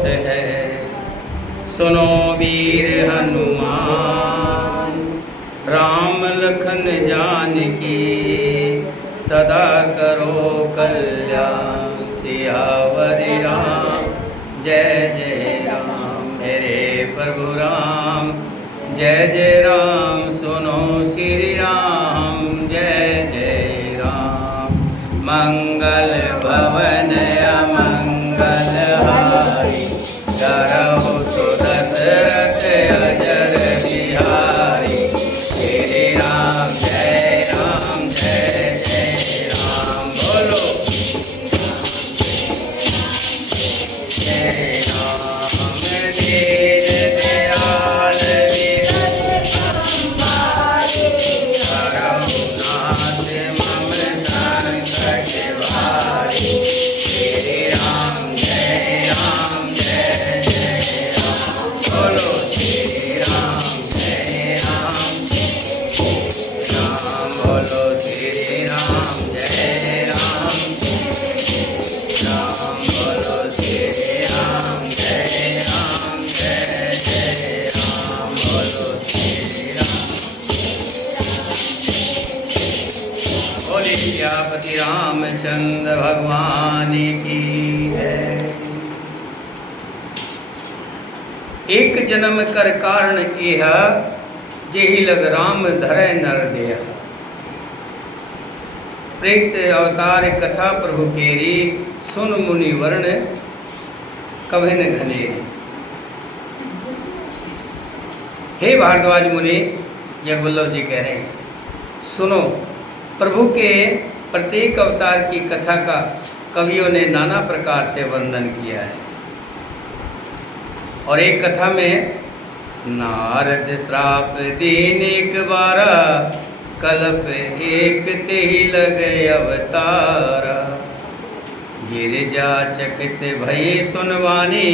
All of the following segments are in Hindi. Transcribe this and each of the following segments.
बहुत है। सुनो वीर हनुमान, राम लखन जानकी, सदा करो कल्याण। सियावर राम जय जय राम, मेरे प्रभु राम जय जय राम। सुनो श्री राम जय जय राम। मंगल भवन अमंगल हारी, करहु सुदशरथ अजर बिहारी। श्री राम जय राम बोलो जय राम। दीन दयाल करुणात मम संकट भारी। श्री राम जय राम बोलो श्री राम जय राम बोलो श्री राम जय राम बोलो श्री राम जय राम बोलो श्री राम। बोले सियापति रामचंद्र भगवान की है। एक जन्म कर कारण यह, जेहि लग राम धरै नर देह। प्रेत अवतार कथा प्रभु केरी, सुन मुनि वर्ण कभिन घनेरी। हे भारद्वाज मुनि, जगवल्लभ जी कह रहे हैं, सुनो प्रभु के प्रत्येक अवतार की कथा का कवियों ने नाना प्रकार से वर्णन किया है। और एक कथा में नारद श्राप दीन एक बारा, कल्प एक तेहि लगे अवतारा। गिरिजा चकित भई सुनवानी,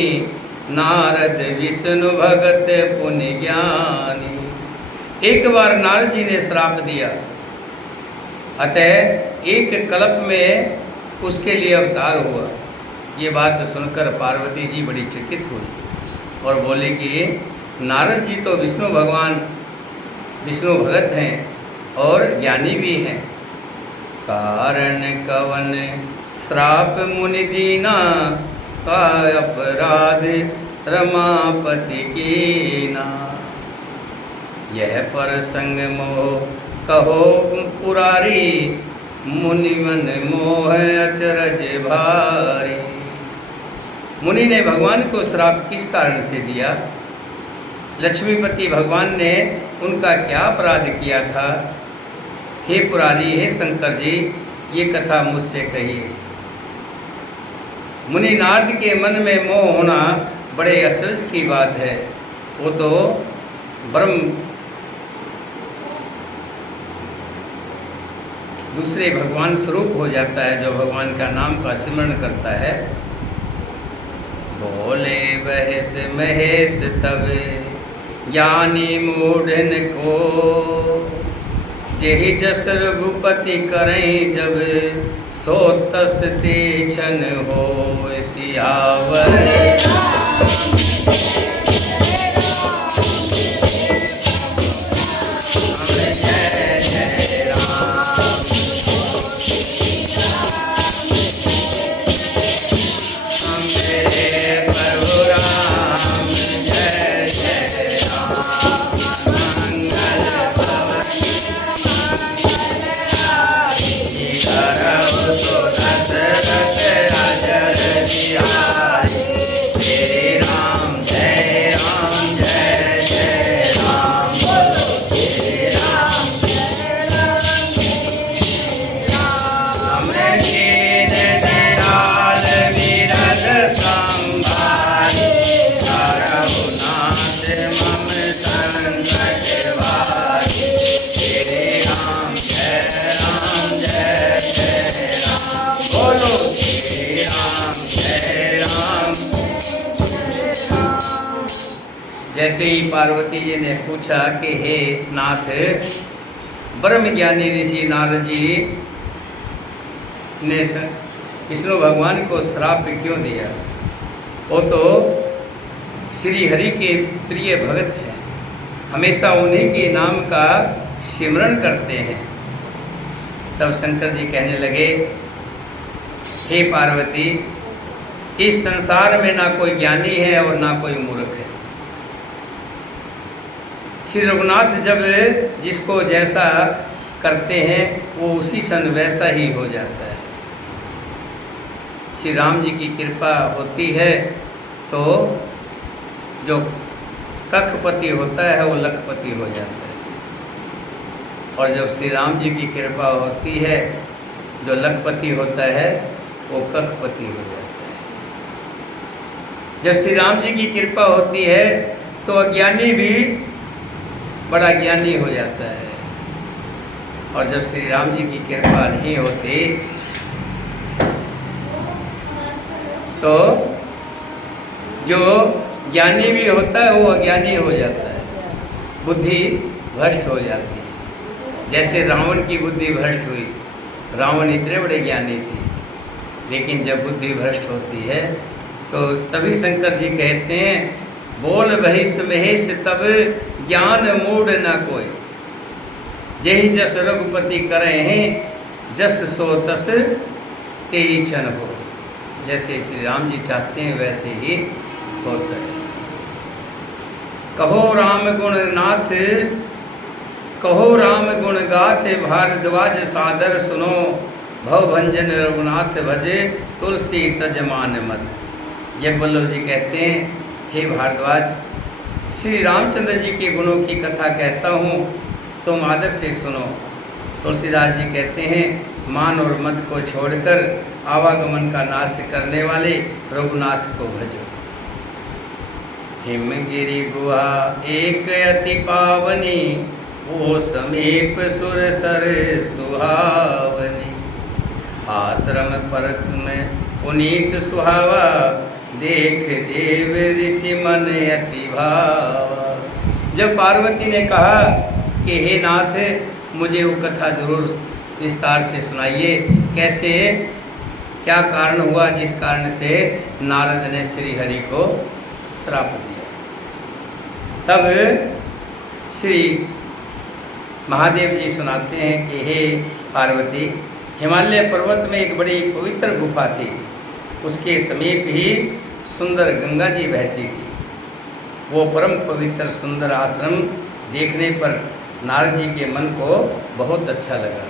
नारद विष्णु भगत पुण्य ज्ञानी। एक बार नारद जी ने श्राप दिया, अतः एक कल्प में उसके लिए अवतार हुआ। ये बात सुनकर पार्वती जी बड़ी चकित हुई और बोले कि नारद जी तो विष्णु भगवान विष्णु भगत हैं और ज्ञानी भी हैं। कारण कवन श्राप मुनि दीना, का अपराध रमापति कीना। यह प्रसंग मोह कहो पुरारी, मुनिवन मोह अचरज भारी। मुनि ने भगवान को श्राप किस कारण से दिया? लक्ष्मीपति भगवान ने उनका क्या अपराध किया था? हे पुरारी, हे शंकर जी, ये कथा मुझसे कहिए। मुनि नारद के मन में मोह होना बड़े अचरज की बात है। वो तो ब्रह्म दूसरे भगवान स्वरूप हो जाता है, जो भगवान का नाम का स्मरण करता है। बोले बहस महेश तब ज्ञानी मूढ़न को, जेहि जस रघुपति करें जब, सो तस तीछन हो सियावर। जय जय राम मेरे प्रभु राम जय जय राम। मंगल भवन करहु सुदशरथ अजर बिहारी। श्री राम जय राम बोलो श्री राम हम दीन दयाल विरल संभारी। रघुनाथ मम संकट भारी। श्री राम जय राम बोलो श्री राम जय राम। जैसे ही पार्वती जी ने पूछा कि हे नाथ, ब्रह्म ज्ञानी ऋषि नारद जी ने विष्णु भगवान को श्राप क्यों दिया? वो तो श्री हरि के प्रिय भक्त हैं, हमेशा उन्हीं के नाम का सिमरण करते हैं। तब शंकर जी कहने लगे, हे पार्वती, इस संसार में ना कोई ज्ञानी है और ना कोई मूर्ख है। श्री रघुनाथ जब जिसको जैसा करते हैं वो उसी सन वैसा ही हो जाता है। श्री राम जी की कृपा होती है तो जो कखपति होता है वो लखपति हो जाता है, और जब श्री राम जी की कृपा होती है जो लखपति होता है वो कखपति हो जाता है। जब श्री राम जी की कृपा होती है तो अज्ञानी भी बड़ा ज्ञानी हो जाता है, और जब श्री राम जी की कृपा नहीं होती तो जो ज्ञानी भी होता है वो अज्ञानी हो जाता है, बुद्धि भ्रष्ट हो जाती है। जैसे रावण की बुद्धि भ्रष्ट हुई, रावण इतने बड़े ज्ञानी थे, लेकिन जब बुद्धि भ्रष्ट होती है तो तभी शंकर जी कहते हैं, बोल बहिष महेश तब ज्ञान मूढ़ न कोई, यही जस रघुपति करे हैं जस सो तस तेई क्षण हो। जैसे श्री राम जी चाहते हैं वैसे ही होता है। कहो राम गुण नाथ, कहो राम गुण गाथ, भारद्वाज सादर सुनो, भव भंजन रघुनाथ भजे, तुलसी तजमान मत। यज्ञवल्लभ जी कहते हैं, हे भारद्वाज, श्री रामचंद्र जी के गुणों की कथा कहता हूँ, तुम आदर से सुनो। तुलसीदास जी कहते हैं, मान और मद को छोड़कर आवागमन का नाश करने वाले रघुनाथ को भजो। हिमगिरि गुहा एक अति पावनी, वो समीप सुर सर सुहावनी। आश्रम परत में पुनीत सुहावा, देख देव ऋषि मन अति भावा। जब पार्वती ने कहा कि हे नाथ, मुझे वो कथा जरूर विस्तार से सुनाइए, कैसे क्या कारण हुआ जिस कारण से नारद ने श्री हरि को श्राप दिया। तब श्री महादेव जी सुनाते हैं कि हे पार्वती, हिमालय पर्वत में एक बड़ी पवित्र गुफा थी, उसके समीप ही सुंदर गंगा जी बहती थी। वो परम पवित्र सुंदर आश्रम देखने पर नारद जी के मन को बहुत अच्छा लगा।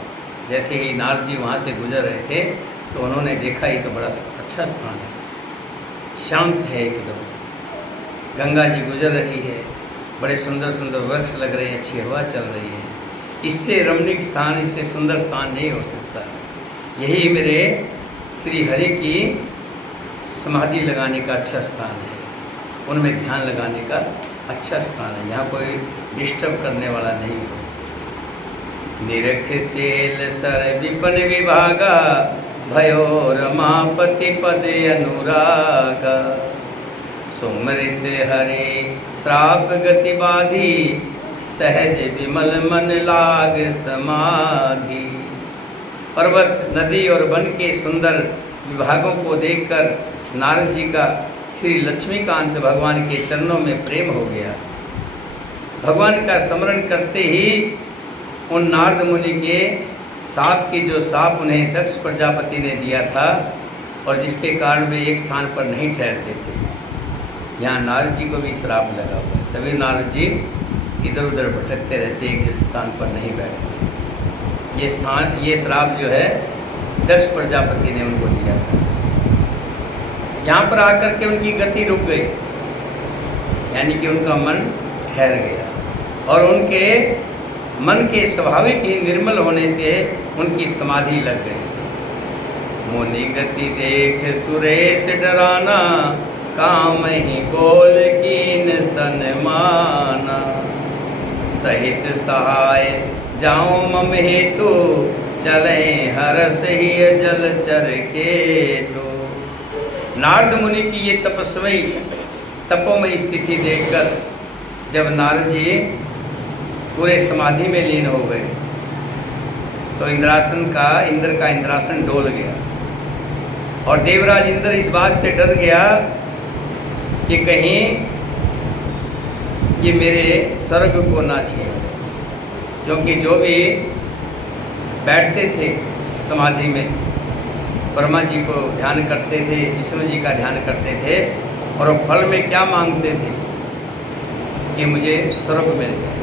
जैसे ही नारद जी वहाँ से गुजर रहे थे तो उन्होंने देखा ये तो बड़ा अच्छा स्थान है, शांत है एकदम, गंगा जी गुजर रही है, बड़े सुंदर सुंदर वृक्ष लग रहे हैं, अच्छी हवा चल रही है, इससे रमणीक स्थान, इससे सुंदर स्थान नहीं हो सकता। यही मेरे श्री हरि की समाधि लगाने का अच्छा स्थान है, उनमें ध्यान लगाने का अच्छा स्थान है, यहाँ कोई डिस्टर्ब करने वाला नहीं हो। निरख सेल सर विपन विभागा, भयो रमापति पद अनुरागा। सुमृत हरे श्राप गति बाधी, सहज विमल मन लाग समाधि। पर्वत, नदी और वन के सुंदर विभागों को देखकर नारद जी का श्री लक्ष्मीकांत भगवान के चरणों में प्रेम हो गया। भगवान का स्मरण करते ही उन नारद मुनि के साप की जो साप उन्हें दक्ष प्रजापति ने दिया था और जिसके कारण वे एक स्थान पर नहीं ठहरते थे, यहाँ नारद जी को भी श्राप लगा हुआ है। तभी नारद जी इधर उधर भटकते रहते, एक स्थान पर नहीं बैठते। ये श्राप जो है दक्ष प्रजापति ने उनको दिया था। यहाँ पर आकर के उनकी गति रुक गई, यानी कि उनका मन ठहर गया, और उनके मन के स्वाभाविक ही निर्मल होने से उनकी समाधि लग गई। मुनि गति देख सुरेश डराना, काम ही बोल कीन सनमाना। सहित सहाय जाऊं मम हेतु, चले हरस ही जल चर के तो। नारद मुनि की ये तपस्वी तपोमय स्थिति देखकर जब नारद जी पूरे समाधि में लीन हो गए तो इंद्र का इंद्रासन डोल गया, और देवराज इंद्र इस बात से डर गया कि कहीं ये मेरे स्वर्ग को ना छीन, क्योंकि जो भी बैठते थे समाधि में ब्रह्मा जी को ध्यान करते थे, विष्णु जी का ध्यान करते थे, और वो फल में क्या मांगते थे कि मुझे स्वर्ग मिल जाए,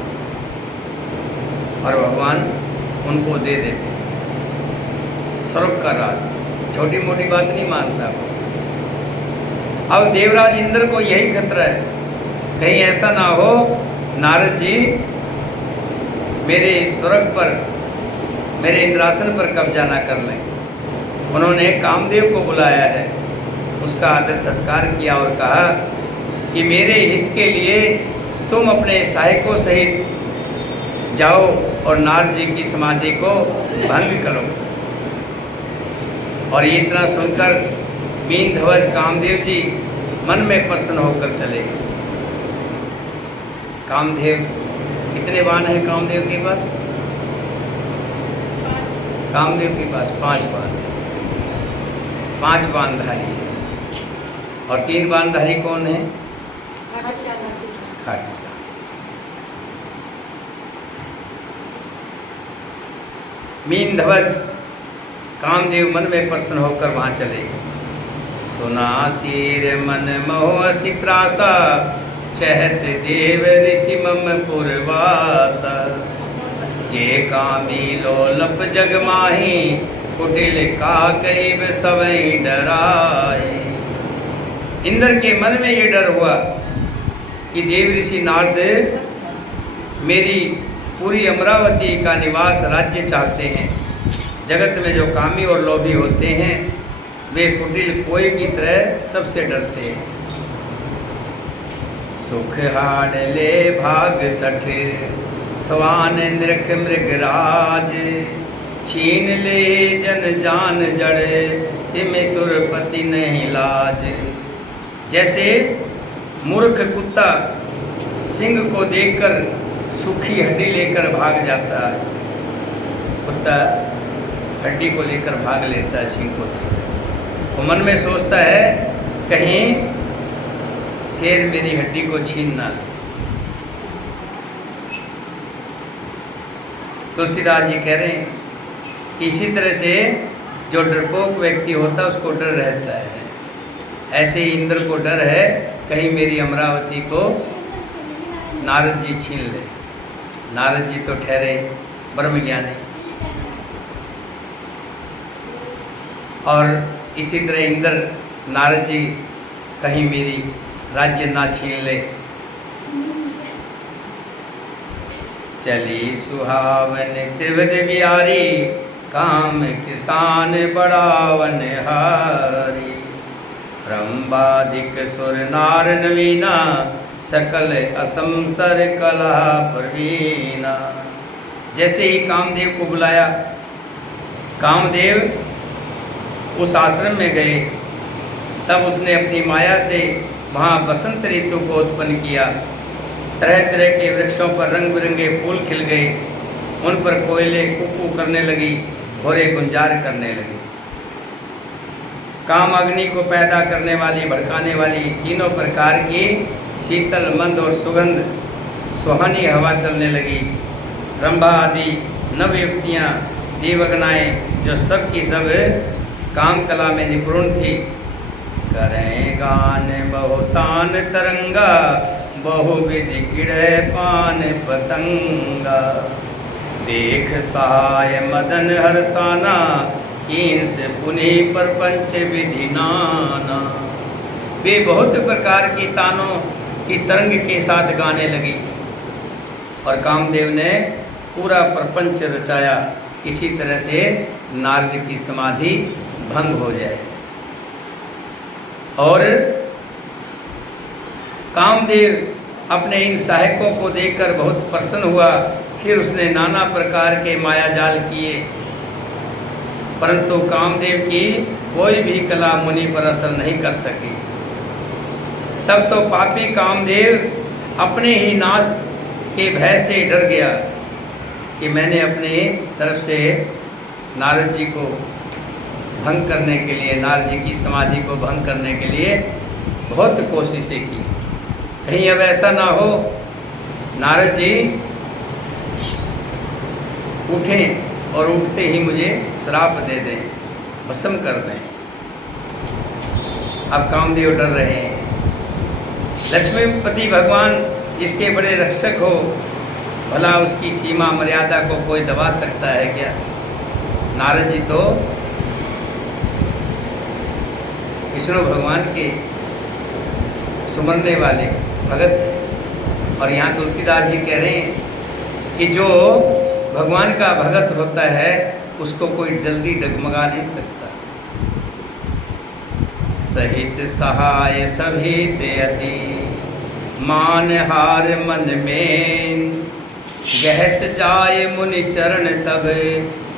और भगवान उनको दे देते। स्वर्ग का राज छोटी मोटी बात नहीं मानता। अब देवराज इंद्र को यही खतरा है, कहीं ऐसा ना हो नारद जी मेरे स्वर्ग पर, मेरे इंद्रासन पर कब्जा ना कर लें। उन्होंने कामदेव को बुलाया है, उसका आदर सत्कार किया और कहा कि मेरे हित के लिए तुम अपने सहायकों सहित जाओ और नारद जी की समाधि को भंग करो। और ये इतना सुनकर मीन ध्वज कामदेव जी मन में प्रसन्न होकर चले। कामदेव, कितने बाण हैं कामदेव के पास? कामदेव के पास 5 बाण, 5 बाणधारी है। और 3 बाणधारी कौन है? खाटू श्याम। मीन ध्वज कामदेव मन में प्रसन्न होकर वहाँ चले। सुना शीर मन मोह सित्रासा, चहत देव ऋषि मम पुरवासा। जे कामी लोलप जग माही, कुटिल का कईब सवई डराए। इंद्र के मन में ये डर हुआ कि देव ऋषि नारद मेरी पूरी अमरावती का निवास राज्य चाहते हैं। जगत में जो कामी और लोभी होते हैं वे कुटिल कोई की तरह सबसे डरते हैं। सुख हाड़ ले भाग सठ, स्वान नृक मृगराज। छीन ले जन जान जड़े, तिमे सुरपति नहीं लाज। जैसे मूर्ख कुत्ता सिंह को देखकर सूखी हड्डी लेकर भाग जाता है, कुत्ता हड्डी को लेकर भाग लेता है सिंह को देखकर। वो मन में सोचता है कहीं शेर मेरी हड्डी को छीन ना ले। तुलसीदास जी कह रहे हैं कि इसी तरह से जो डरपोक व्यक्ति होता है उसको डर रहता है, ऐसे ही इंद्र को डर है कहीं मेरी अमरावती को नारद जी छीन ले। नारद जी तो ठहरे ब्रह्मज्ञानी, और इसी तरह इंद्र नारद जी कहीं मेरी राज्य ना छीन ले। चली सुहावन त्रिविध बिहारी, काम किसान बढ़ावन हारी। ब्रह्मादिक सुर नार नवीना, सकल असंसर कला प्रवीणा। जैसे ही कामदेव को बुलाया, कामदेव उस आश्रम में गए, तब उसने अपनी माया से वहाँ बसंत ऋतु को उत्पन्न किया। तरह तरह के वृक्षों पर रंग बिरंगे फूल खिल गए, उन पर कोयले कुकू करने लगी, घोड़े गुंजार करने लगे। काम अग्नि को पैदा करने वाली, भड़काने वाली तीनों प्रकार की शीतल मंद और सुगंध सुहानी हवा चलने लगी। रंभा आदि नवयुक्तियाँ, देवगनाएँ जो सब की सब काम कला में निपुण थी। करें गान बहुतान तरंगा, बहुविधि किड़े पान पतंगा। देख सहाय मदन हरसाना, कीन से पुनि परपंच विधि नाना। वे बहुत प्रकार की तानों की तरंग के साथ गाने लगी, और कामदेव ने पूरा प्रपंच रचाया। इसी तरह से नारद की समाधि भंग हो जाए। और कामदेव अपने इन सहायकों को देखकर बहुत प्रसन्न हुआ। फिर उसने नाना प्रकार के माया जाल किए, परंतु कामदेव की कोई भी कला मुनि पर असर नहीं कर सकी। तब तो पापी कामदेव अपने ही नाश के भय से डर गया कि मैंने अपने तरफ से नारद जी को भंग करने के लिए, नारद जी की समाधि को भंग करने के लिए बहुत कोशिशें की, कहीं अब ऐसा ना हो नारद जी उठें और उठते ही मुझे श्राप दे दें, भस्म कर दें। अब कामदेव डर रहे हैं। लक्ष्मीपति भगवान इसके बड़े रक्षक हो, भला उसकी सीमा मर्यादा को कोई दबा सकता है क्या? नारद जी तो विष्णु भगवान के सुमरने वाले भगत हैं। और यहाँ तुलसीदास जी कह रहे हैं कि जो भगवान का भगत होता है उसको कोई जल्दी डगमगा नहीं सकता। सहित सहाय सभी तेअति, मान हार मन में, गहस जाय मुनि चरण तब,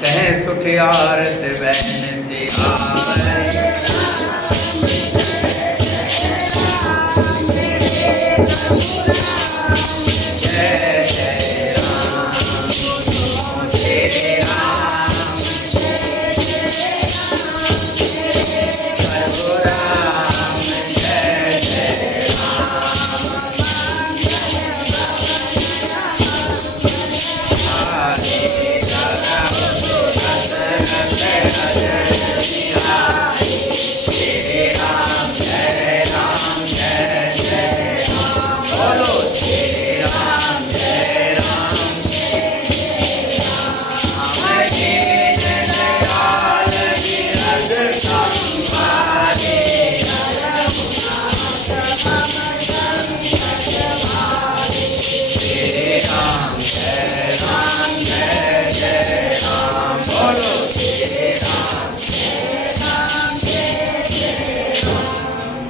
कहें सुठ आरत बैन से आए।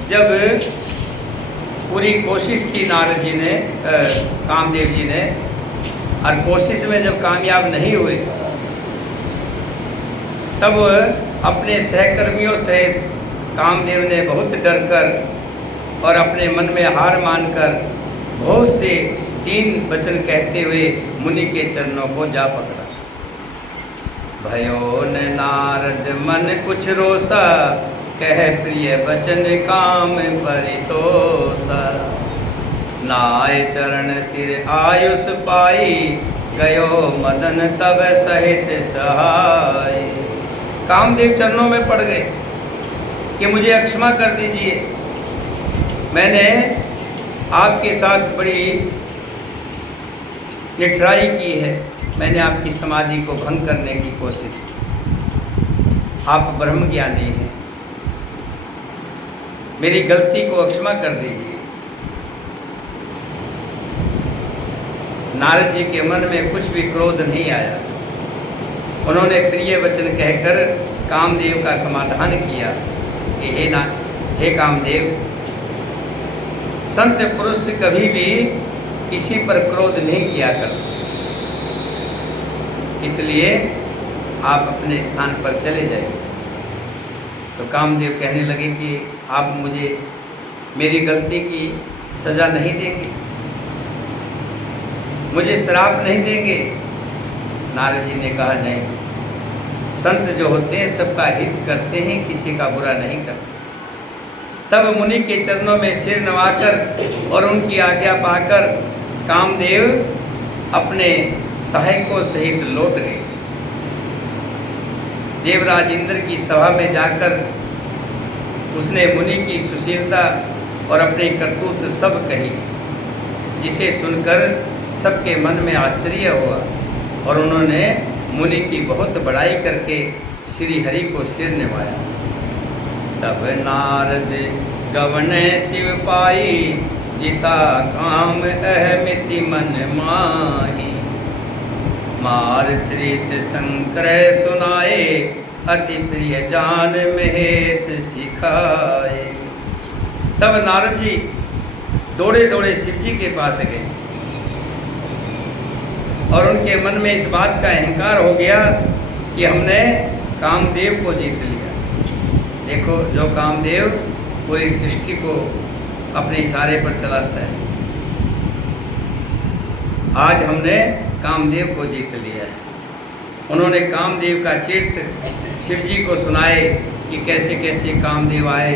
जब पूरी कोशिश की नारद जी ने, कामदेव जी ने, और कोशिश में जब कामयाब नहीं हुए तब अपने सहकर्मियों से कामदेव ने बहुत डर कर और अपने मन में हार मानकर बहुत से 3 वचन कहते हुए मुनि के चरणों को जा पकड़ा। भयो न नारद मन कुछ रोसा, कह प्रिय वचन काम परितोषा, नाय चरण सिर आयुष पाई, गयो मदन तब सहित सहाय। कामदेव चरणों में पड़ गए कि मुझे क्षमा कर दीजिए, मैंने आपके साथ बड़ी निठराई की है, मैंने आपकी समाधि को भंग करने की कोशिश की, आप ब्रह्म ज्ञानी हैं, मेरी गलती को क्षमा कर दीजिए। नारद जी के मन में कुछ भी क्रोध नहीं आया। उन्होंने प्रिय वचन कहकर कामदेव का समाधान किया कि हे कामदेव, संत पुरुष कभी भी किसी पर क्रोध नहीं किया करते, इसलिए आप अपने स्थान पर चले जाइए। तो कामदेव कहने लगे कि आप मुझे मेरी गलती की सज़ा नहीं देंगे, मुझे श्राप नहीं देंगे? नारद जी ने कहा नहीं, संत जो होते हैं सबका हित करते हैं, किसी का बुरा नहीं करते। तब मुनि के चरणों में सिर नवाकर और उनकी आज्ञा पाकर कामदेव अपने सहायकों सहित लौट गए। देवराज इंद्र की सभा में जाकर उसने मुनि की सुशीलता और अपनी करतूत सब कही, जिसे सुनकर सबके मन में आश्चर्य हुआ और उन्होंने मुनि की बहुत बड़ाई करके श्री हरि को सिर निभाया। तब नारद गवने शिव पाई, जिता काम अहमिति मन माही, मार चरित शंकर सुनाए, अति प्रिय जान महेश सिखाए। तब नारद जी दौड़े दौड़े शिव जी के पास गए और उनके मन में इस बात का अहंकार हो गया कि हमने कामदेव को जीत लिया। देखो, जो कामदेव पूरी सृष्टि को अपने इशारे पर चलाता है, आज हमने कामदेव को जीत लिया है। उन्होंने कामदेव का चरित्र शिव जी को सुनाए कि कैसे कैसे कामदेव आए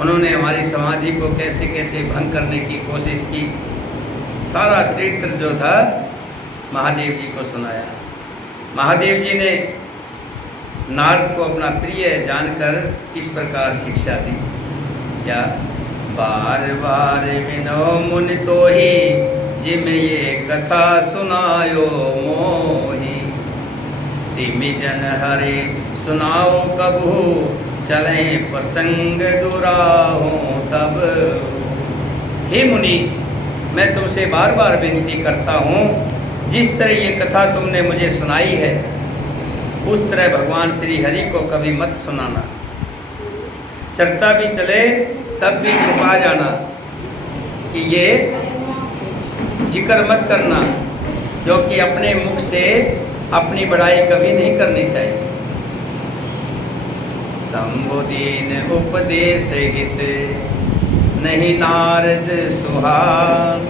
उन्होंने हमारी समाधि को कैसे कैसे भंग करने की कोशिश की, सारा चरित्र जो था महादेव जी को सुनाया। महादेव जी ने नारद को अपना प्रिय जानकर इस प्रकार शिक्षा दी, क्या? बार बार विनो मुनि तो ही जिम ये कथा सुनायो मोही, तिमि जन हरे सुनाओ कबू, चले प्रसंग दुराहो तब। हे मुनि, मैं तुमसे बार बार विनती करता हूँ, जिस तरह ये कथा तुमने मुझे सुनाई है उस तरह भगवान श्री हरि को कभी मत सुनाना। चर्चा भी चले तब भी छिपा जाना कि ये जिक्र मत करना, क्योंकि अपने मुख से अपनी बड़ाई कभी नहीं करनी चाहिए। संबोधीन उपदेश हित नहीं नारद सुहाग,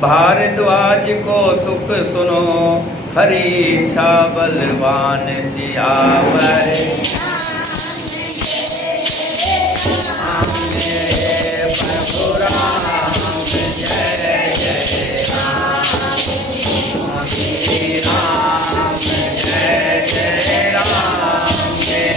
भारद्वाज को तुक सुनो हरि इच्छा बलवान सियावर। प्रभु राम जय जय राम, श्री राम जय जय राम, जय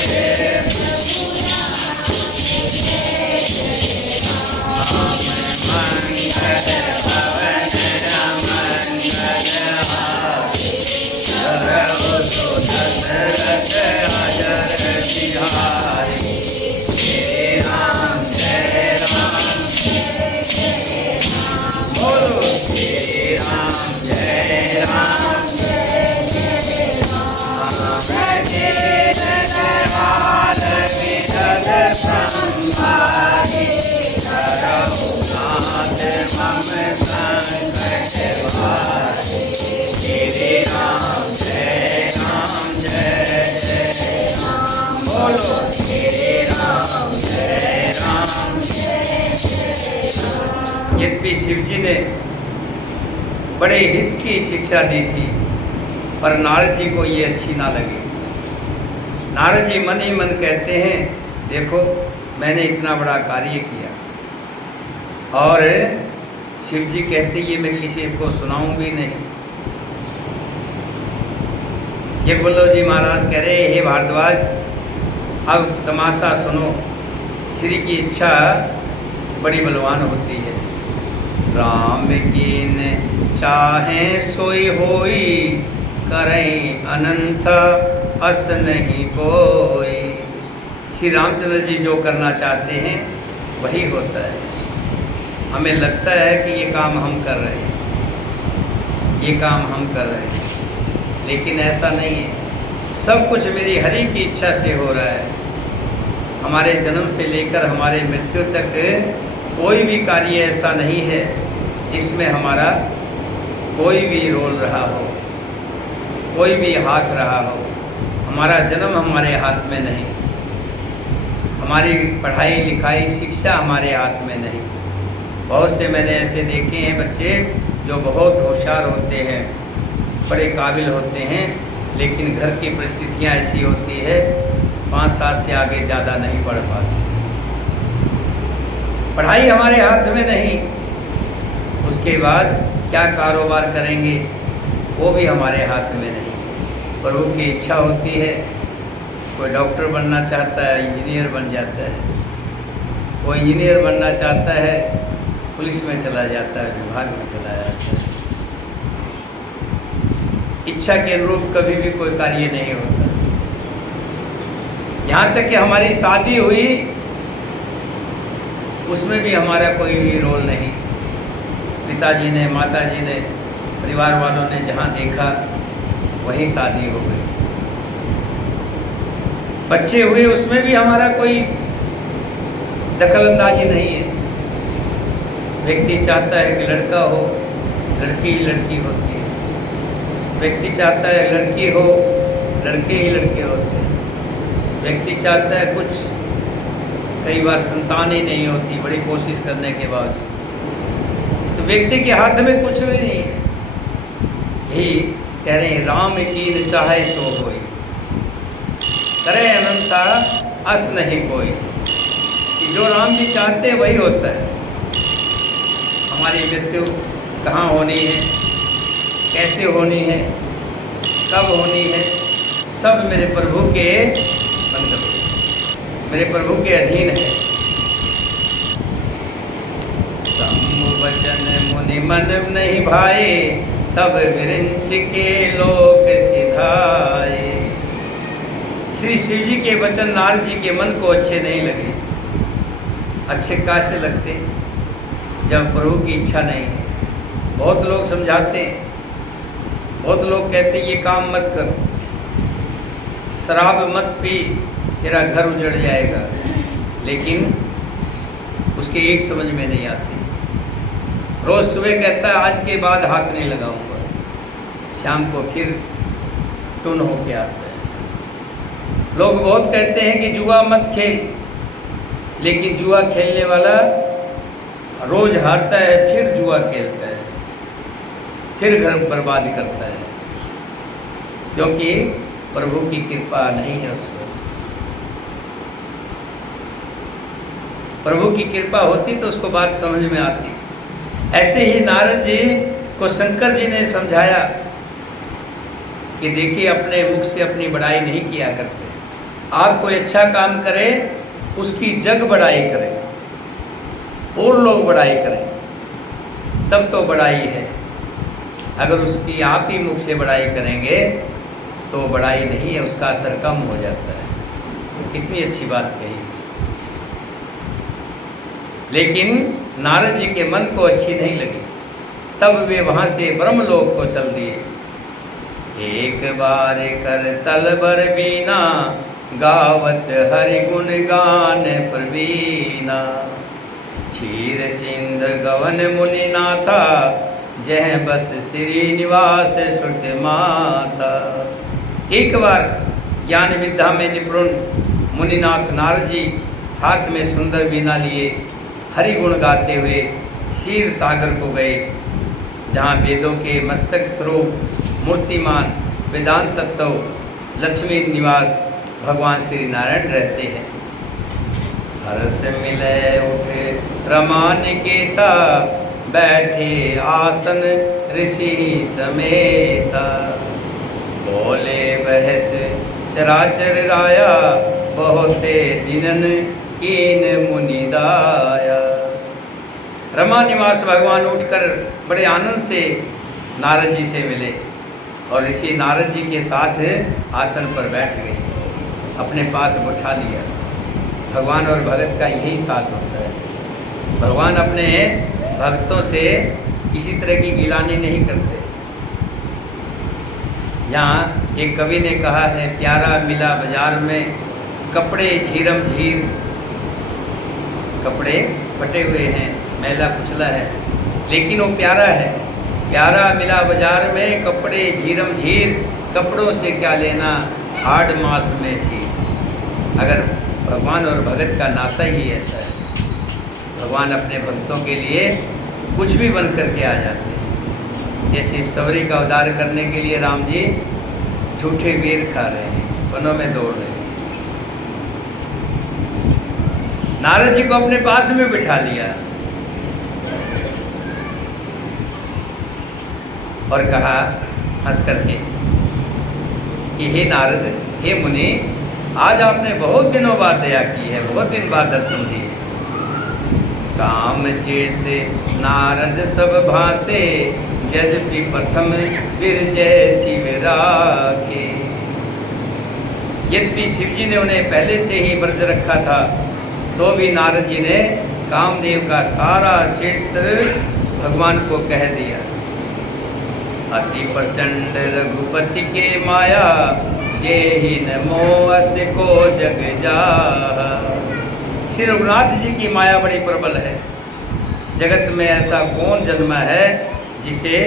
यद्यपि शिव जी ने बड़े हित की शिक्षा दी थी, पर नारद जी को ये अच्छी ना लगी। नारद जी मन ही मन कहते हैं, देखो मैंने इतना बड़ा कार्य किया, और शिव जी कहते ये मैं किसी को सुनाऊं भी नहीं। ये बोलो जी महाराज कह रहे, हे भारद्वाज, अब तमाशा सुनो। श्री की इच्छा बड़ी बलवान होती है। राम कीन चाहे सोई होई, करें अनंत अस नहीं कोई। श्री रामचंद्र जी जो करना चाहते हैं वही होता है। हमें लगता है कि ये काम हम कर रहे हैं, ये काम हम कर रहे हैं, लेकिन ऐसा नहीं है। सब कुछ मेरी हरि की इच्छा से हो रहा है। हमारे जन्म से लेकर हमारे मृत्यु तक कोई भी कार्य ऐसा नहीं है जिसमें हमारा कोई भी रोल रहा हो, कोई भी हाथ रहा हो। हमारा जन्म हमारे हाथ में नहीं, हमारी पढ़ाई लिखाई शिक्षा हमारे हाथ में नहीं। बहुत से मैंने ऐसे देखे हैं बच्चे जो बहुत होशियार होते हैं, बड़े काबिल होते हैं, लेकिन घर की परिस्थितियाँ ऐसी होती है 5-7 से आगे ज़्यादा नहीं पढ़ पाते। पढ़ाई हमारे हाथ में नहीं, उसके बाद क्या कारोबार करेंगे वो भी हमारे हाथ में नहीं। प्रभु की इच्छा होती है, कोई डॉक्टर बनना चाहता है इंजीनियर बन जाता है, कोई इंजीनियर बनना चाहता है पुलिस में चला जाता है, विभाग में चला जाता है। इच्छा के अनुरूप कभी भी कोई कार्य नहीं होता। यहाँ तक कि हमारी शादी हुई उसमें भी हमारा कोई भी रोल नहीं। पिताजी ने, माताजी ने, परिवार वालों ने जहाँ देखा वहीं शादी हो गई। बच्चे हुए उसमें भी हमारा कोई दखलंदाजी नहीं है। व्यक्ति चाहता है कि लड़का हो, लड़की ही लड़की होती है। व्यक्ति चाहता है लड़की हो, लड़के ही लड़के होते हैं। व्यक्ति चाहता है कुछ, कई बार संतान ही नहीं होती बड़ी कोशिश करने के बाद। तो व्यक्ति के हाथ में कुछ भी नहीं है। यही कह रहे हैं, राम कीन चाहे सो होई, करे अनंता अस नहीं कोई। कि जो राम जी चाहते हैं वही होता है। हमारी मृत्यु कहाँ होनी है, कैसे होनी है, कब होनी है, सब मेरे प्रभु के मेरे प्रभु के अधीन है। वचन मुनि मन नहीं भाए, तब विरिंच के लोक सिधाए। श्री शिव जी के वचन नारद जी के मन को अच्छे नहीं लगे। अच्छे कैसे लगते जब प्रभु की इच्छा नहीं है। बहुत लोग समझाते हैं, बहुत लोग कहते हैं ये काम मत कर, शराब मत पी, तेरा घर उजड़ जाएगा, लेकिन उसके एक समझ में नहीं आती। रोज़ सुबह कहता है आज के बाद हाथ नहीं लगाऊंगा, शाम को फिर टुन होके आता है। लोग बहुत कहते हैं कि जुआ मत खेल, लेकिन जुआ खेलने वाला रोज़ हारता है, फिर जुआ खेलता है, फिर घर बर्बाद करता है, क्योंकि प्रभु की कृपा नहीं है उसको। प्रभु की कृपा होती तो उसको बात समझ में आती। ऐसे ही नारद जी को शंकर जी ने समझाया कि देखिए अपने मुख से अपनी बड़ाई नहीं किया करते। आप कोई अच्छा काम करे उसकी जग बड़ाई करें और लोग बड़ाई करें, तब तो बड़ाई है। अगर उसकी आप ही मुख से बड़ाई करेंगे तो बड़ाई नहीं है, उसका असर कम हो जाता है। कितनी अच्छी बात कही। लेकिन नारद जी के मन को अच्छी नहीं लगी, तब वे वहाँ से ब्रह्मलोक को चल दिए। एक बार कर तलबर बीना, गावत हरि गुण गान प्रवीणा। क्षीर सिंध गवन मुनि नाथा, जह बस श्रीनिवास श्रुत माता। एक बार ज्ञान विद्या में निपुण मुनिनाथ नारद जी हाथ में सुंदर बीना लिए हरि गुण गाते हुए क्षीर सागर को गए, जहाँ वेदों के मस्तक स्वरूप मूर्तिमान वेदांत तत्व लक्ष्मी निवास भगवान श्री नारायण रहते हैं। हर्ष मिले उठे रमान केता, बैठे आसन ऋषि समेता। बोले बहस चराचर राया, बहुते दिनन कीन मुनिदाया। रमा निवास भगवान उठकर बड़े आनंद से नारद जी से मिले और ऋषि नारद जी के साथ आसन पर बैठ गए, अपने पास बैठा लिया। भगवान और भगत का यही साथ होता है। भगवान अपने भक्तों से किसी तरह की गिलानी नहीं करते। यहाँ एक कवि ने कहा है, प्यारा मिला बाजार में कपड़े झीरम झीर। कपड़े फटे हुए हैं, मैला कुचला है, लेकिन वो प्यारा है। प्यारा मिला बाजार में कपड़े झीरम झीर, कपड़ों से क्या लेना हाड़ मास में सी। अगर भगवान और भगत का नाता ही ऐसा है, भगवान अपने भक्तों के लिए कुछ भी बन करके आ जाते हैं। जैसे सबरी का उद्धार करने के लिए राम जी झूठे वीर खा रहे हैं, वनों में दौड़ रहे हैं। नारद जी को अपने पास में बिठा लिया और कहा हंस करके कि हे नारद, हे मुनि, आज आपने बहुत दिनों बाद दया की है, बहुत दिन बाद दर्शन दिए। काम चित नारद सब भासे, यद्यपि प्रथम विरजय शिव राखे। यद्यपि शिव जी ने उन्हें पहले से ही व्रज रखा था, तो भी नारद जी ने कामदेव का सारा चरित्र भगवान को कह दिया। अति प्रचंड रघुपति के माया, जेहि न मोहस को जग जाहा। श्री रघुनाथ जी की माया बड़ी प्रबल है। जगत में ऐसा कौन जन्मा है जिसे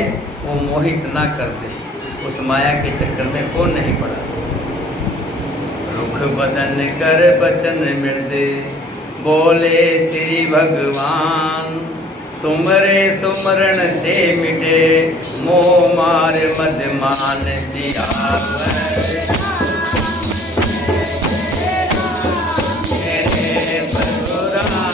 वो मोहित ना कर दे। उस माया के चक्कर में कौन नहीं पड़ा। रुख बदन कर बचन मृदे, बोले श्री भगवान। तुमरे सुमरण ते मिटे, मोह मार मदमान सियावर। मेरे प्रभु राम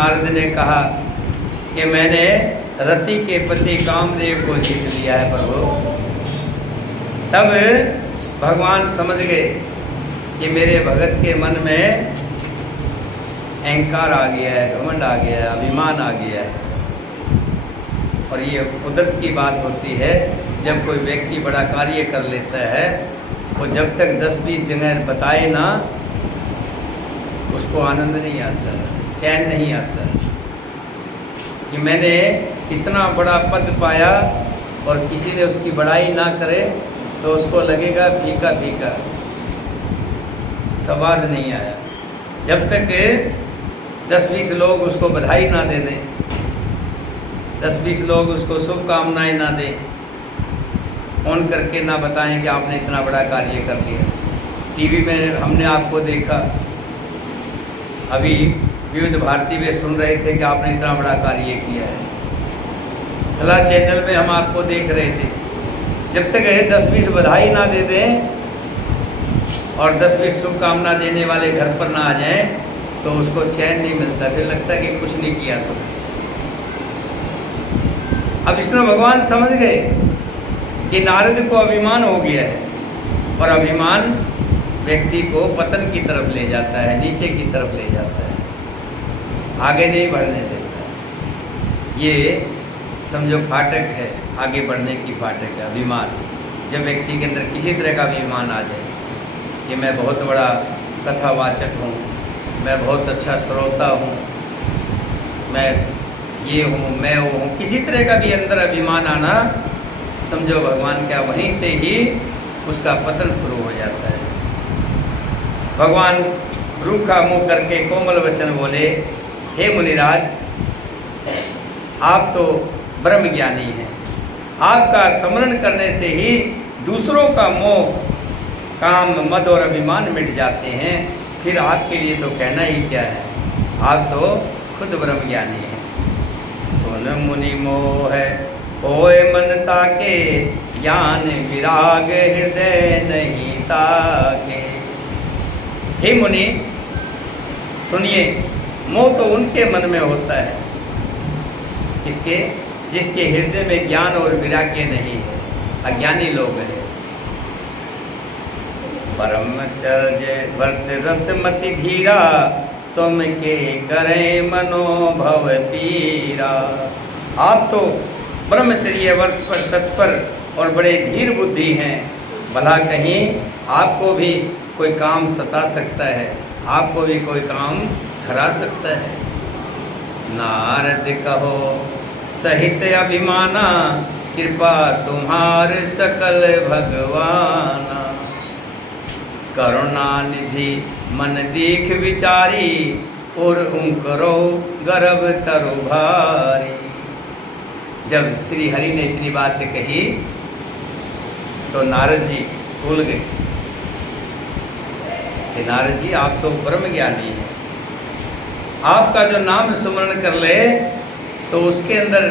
नारद ने कहा कि मैंने रति के पति कामदेव को जीत लिया है प्रभु। तब भगवान समझ गए कि मेरे भगत के मन में अहंकार आ गया है, घमंड आ गया है, अभिमान आ गया है। और ये कुदरत की बात होती है, जब कोई व्यक्ति बड़ा कार्य कर लेता है, वो जब तक 10-20 जगह बताए ना, उसको आनंद नहीं आता, चैन नहीं आता कि मैंने इतना बड़ा पद पाया और किसी ने उसकी बड़ाई ना करे तो उसको लगेगा फीका फीका, स्वाद नहीं आया। जब तक 10-20 लोग उसको बधाई ना दे दें, 10-20 लोग उसको शुभकामनाएं ना दें, फ़ोन करके ना बताएं कि आपने इतना बड़ा कार्य कर लिया। टीवी में हमने आपको देखा, अभी विविध भारती में सुन रहे थे कि आपने इतना बड़ा कार्य किया है, कला चैनल में हम आपको देख रहे थे। जब तक 10-20 बधाई ना दे दें और 10-20 शुभकामना देने वाले घर पर ना आ जाएं, तो उसको चैन नहीं मिलता, फिर लगता है कि कुछ नहीं किया। तो अब विष्णु भगवान समझ गए कि नारद को अभिमान हो गया है, और अभिमान व्यक्ति को पतन की तरफ ले जाता है, नीचे की तरफ ले जाता है, आगे नहीं बढ़ने देता। ये समझो फाटक है, आगे बढ़ने की फाटक है अभिमान। जब व्यक्ति के अंदर किसी तरह का अभिमान आ जाए कि मैं बहुत बड़ा कथावाचक हूँ, मैं बहुत अच्छा श्रोता हूँ, मैं ये हूँ, मैं वो हूँ, किसी तरह का भी अंदर अभिमान आना, समझो भगवान क्या वहीं से ही उसका पतन शुरू हो जाता है। भगवान रूखा मुँह करके कोमल वचन बोले, हे मुनिराज, आप तो ब्रह्म ज्ञानी हैं, आपका स्मरण करने से ही दूसरों का मोह, काम, मद और अभिमान मिट जाते हैं। फिर आपके लिए तो कहना ही क्या है, आप तो खुद ब्रह्म ज्ञानी हैं। सुन मुनि मोह होए मन ताके, ज्ञान विराग हृदय नहीं ताके। हे मुनि सुनिए, मोह तो उनके मन में होता है इसके जिसके हृदय में ज्ञान और विराग्य नहीं है, अज्ञानी लोग हैं। ब्रह्मचर्य व्रत रत मति धीरा, तुम के करें मनोभव पीरा। आप तो ब्रह्मचर्य व्रत पर तत्पर और बड़े धीर बुद्धि हैं, भला कहीं आपको भी कोई काम सता सकता है, आपको भी कोई काम करा सकता है। नारद कहो सहित अभिमाना, कृपा तुम्हार सकल भगवाना। करुणा निधि मन देख विचारी, और करो गर्भ तरु भारी। जब श्री हरि ने इतनी बात कही तो नारद जी भूल गए कि नारद जी आप तो ब्रह्म ज्ञानी हैं, आपका जो नाम स्मरण कर ले तो उसके अंदर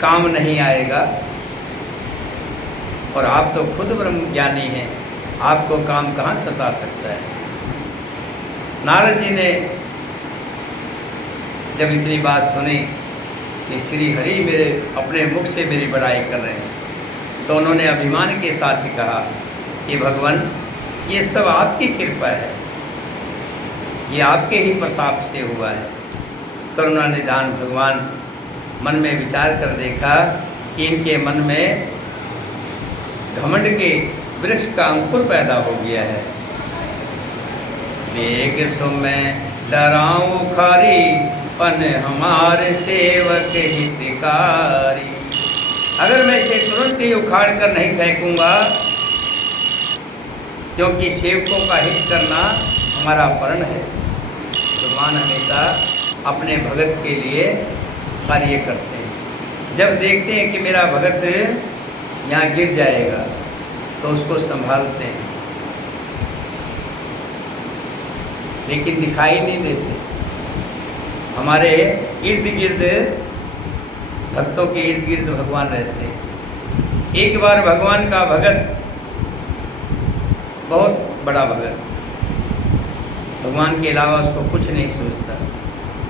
काम नहीं आएगा, और आप तो खुद ब्रह्म ज्ञानी हैं, आपको काम कहाँ सता सकता है। नारद जी ने जब इतनी बात सुनी कि श्री हरि मेरे अपने मुख से मेरी बड़ाई कर रहे हैं, तो उन्होंने अभिमान के साथ ही कहा कि भगवान ये सब आपकी कृपा है, ये आपके ही प्रताप से हुआ है। करुणा निधान भगवान मन में विचार कर देखा कि इनके मन में घमंड के वृक्ष का अंकुर पैदा हो गया है। वेग सुमै डराऊं खारी, पन हमारे सेवक हितकारी। अगर मैं इसे तुरंत ही उखाड़ कर नहीं फेंकूंगा, क्योंकि सेवकों का हित करना हमारा परण है। भगवान हमेशा अपने भगत के लिए कार्य करते हैं। जब देखते हैं कि मेरा भगत यहाँ गिर जाएगा तो उसको संभालते हैं, लेकिन दिखाई नहीं देते। हमारे इर्द गिर्द, भक्तों के इर्द गिर्द भगवान रहते हैं। एक बार भगवान का भगत, बहुत बड़ा भगत, भगवान के अलावा उसको कुछ नहीं सोचता,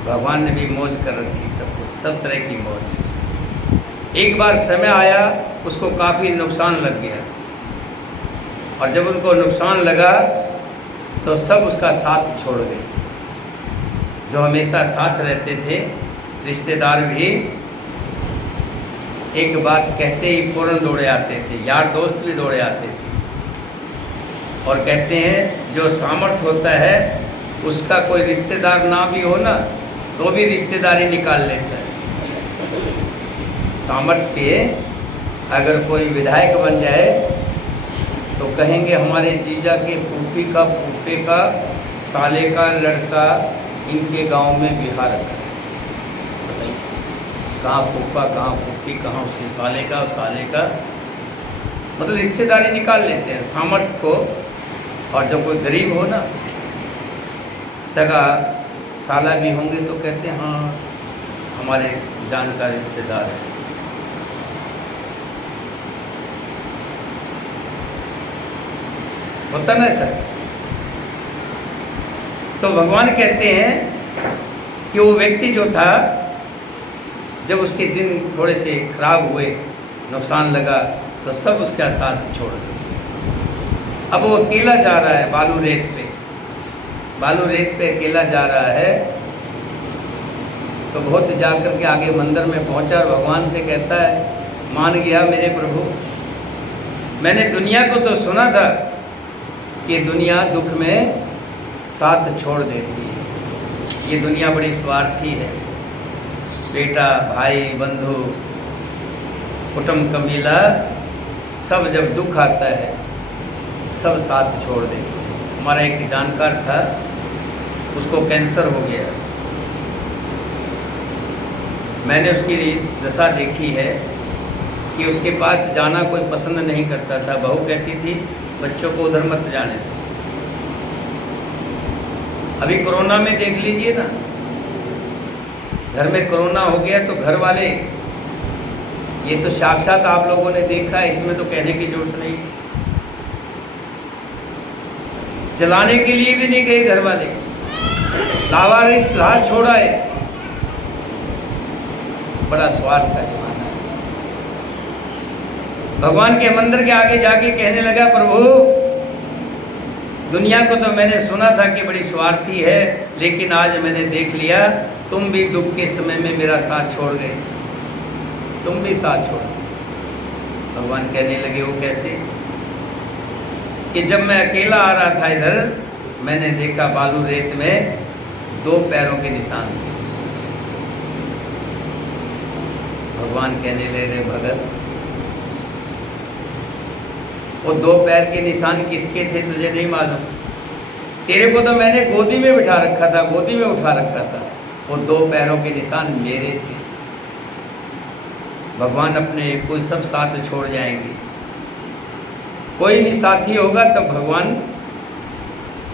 भगवान ने भी मौज कर रखी, सब कुछ, सब तरह की मौज। एक बार समय आया उसको काफ़ी नुकसान लग गया, और जब उनको नुकसान लगा तो सब उसका साथ छोड़ गए। जो हमेशा साथ रहते थे रिश्तेदार भी एक बात कहते ही फ़ौरन दौड़े आते थे, यार दोस्त भी दौड़े आते थे। और कहते हैं जो सामर्थ्य होता है उसका कोई रिश्तेदार ना भी हो ना तो भी रिश्तेदारी निकाल लेता है। सामर्थ्य के अगर कोई विधायक बन जाए तो कहेंगे हमारे जीजा के फूफी का, फूफे का, साले का लड़का इनके गांव में बिहार रखा है। कहाँ फूफा, कहाँ फूफी, कहाँ उसके साले का, साले का, मतलब रिश्तेदारी निकाल लेते हैं सामर्थ्य को। और जब कोई गरीब हो ना, सगा साला भी होंगे तो कहते हैं हाँ हमारे जान का रिश्तेदार है। होता ना सर। तो भगवान कहते हैं कि वो व्यक्ति जो था, जब उसके दिन थोड़े से खराब हुए, नुकसान लगा, तो सब उसका साथ छोड़ दिया। अब वो अकेला जा रहा है बालू रेत पे, बालू रेत पे अकेला जा रहा है। तो बहुत जाकर के आगे मंदिर में पहुंचा और भगवान से कहता है, मान गया मेरे प्रभु, मैंने दुनिया को तो सुना था कि दुनिया दुख में साथ छोड़ देती है, ये दुनिया बड़ी स्वार्थी है। बेटा, भाई, बंधु, कुटुंब कबीला सब जब दुख आता है सब साथ छोड़ देते हैं। हमारा एक जानकार था, उसको कैंसर हो गया। मैंने उसकी दशा देखी है कि उसके पास जाना कोई पसंद नहीं करता था। बहू कहती थी बच्चों को उधर मत जाने। अभी कोरोना में देख लीजिए ना, घर में कोरोना हो गया तो घर वाले, ये तो साक्षात आप लोगों ने देखा, इसमें तो कहने की जरूरत नहीं, जलाने के लिए भी नहीं गए घर वाले, लावारिस लाश छोड़ा है। बड़ा स्वार्थ का जमाना है। भगवान के मंदिर के आगे जाके कहने लगा, प्रभु दुनिया को तो मैंने सुना था कि बड़ी स्वार्थी है, लेकिन आज मैंने देख लिया तुम भी दुख के समय में मेरा साथ छोड़ गए, तुम भी साथ छोड़। भगवान कहने लगे, वो कैसे? कि जब मैं अकेला आ रहा था इधर, मैंने देखा बालू रेत में 2 पैरों के निशान थे। भगवान कहने लगे, भगत वो 2 पैर के निशान किसके थे तुझे नहीं मालूम? तेरे को तो मैंने गोदी में बिठा रखा था, गोदी में उठा रखा था, वो 2 पैरों के निशान मेरे थे। भगवान अपने कोई सब साथ छोड़ जाएंगे, कोई नहीं साथी होगा तब भगवान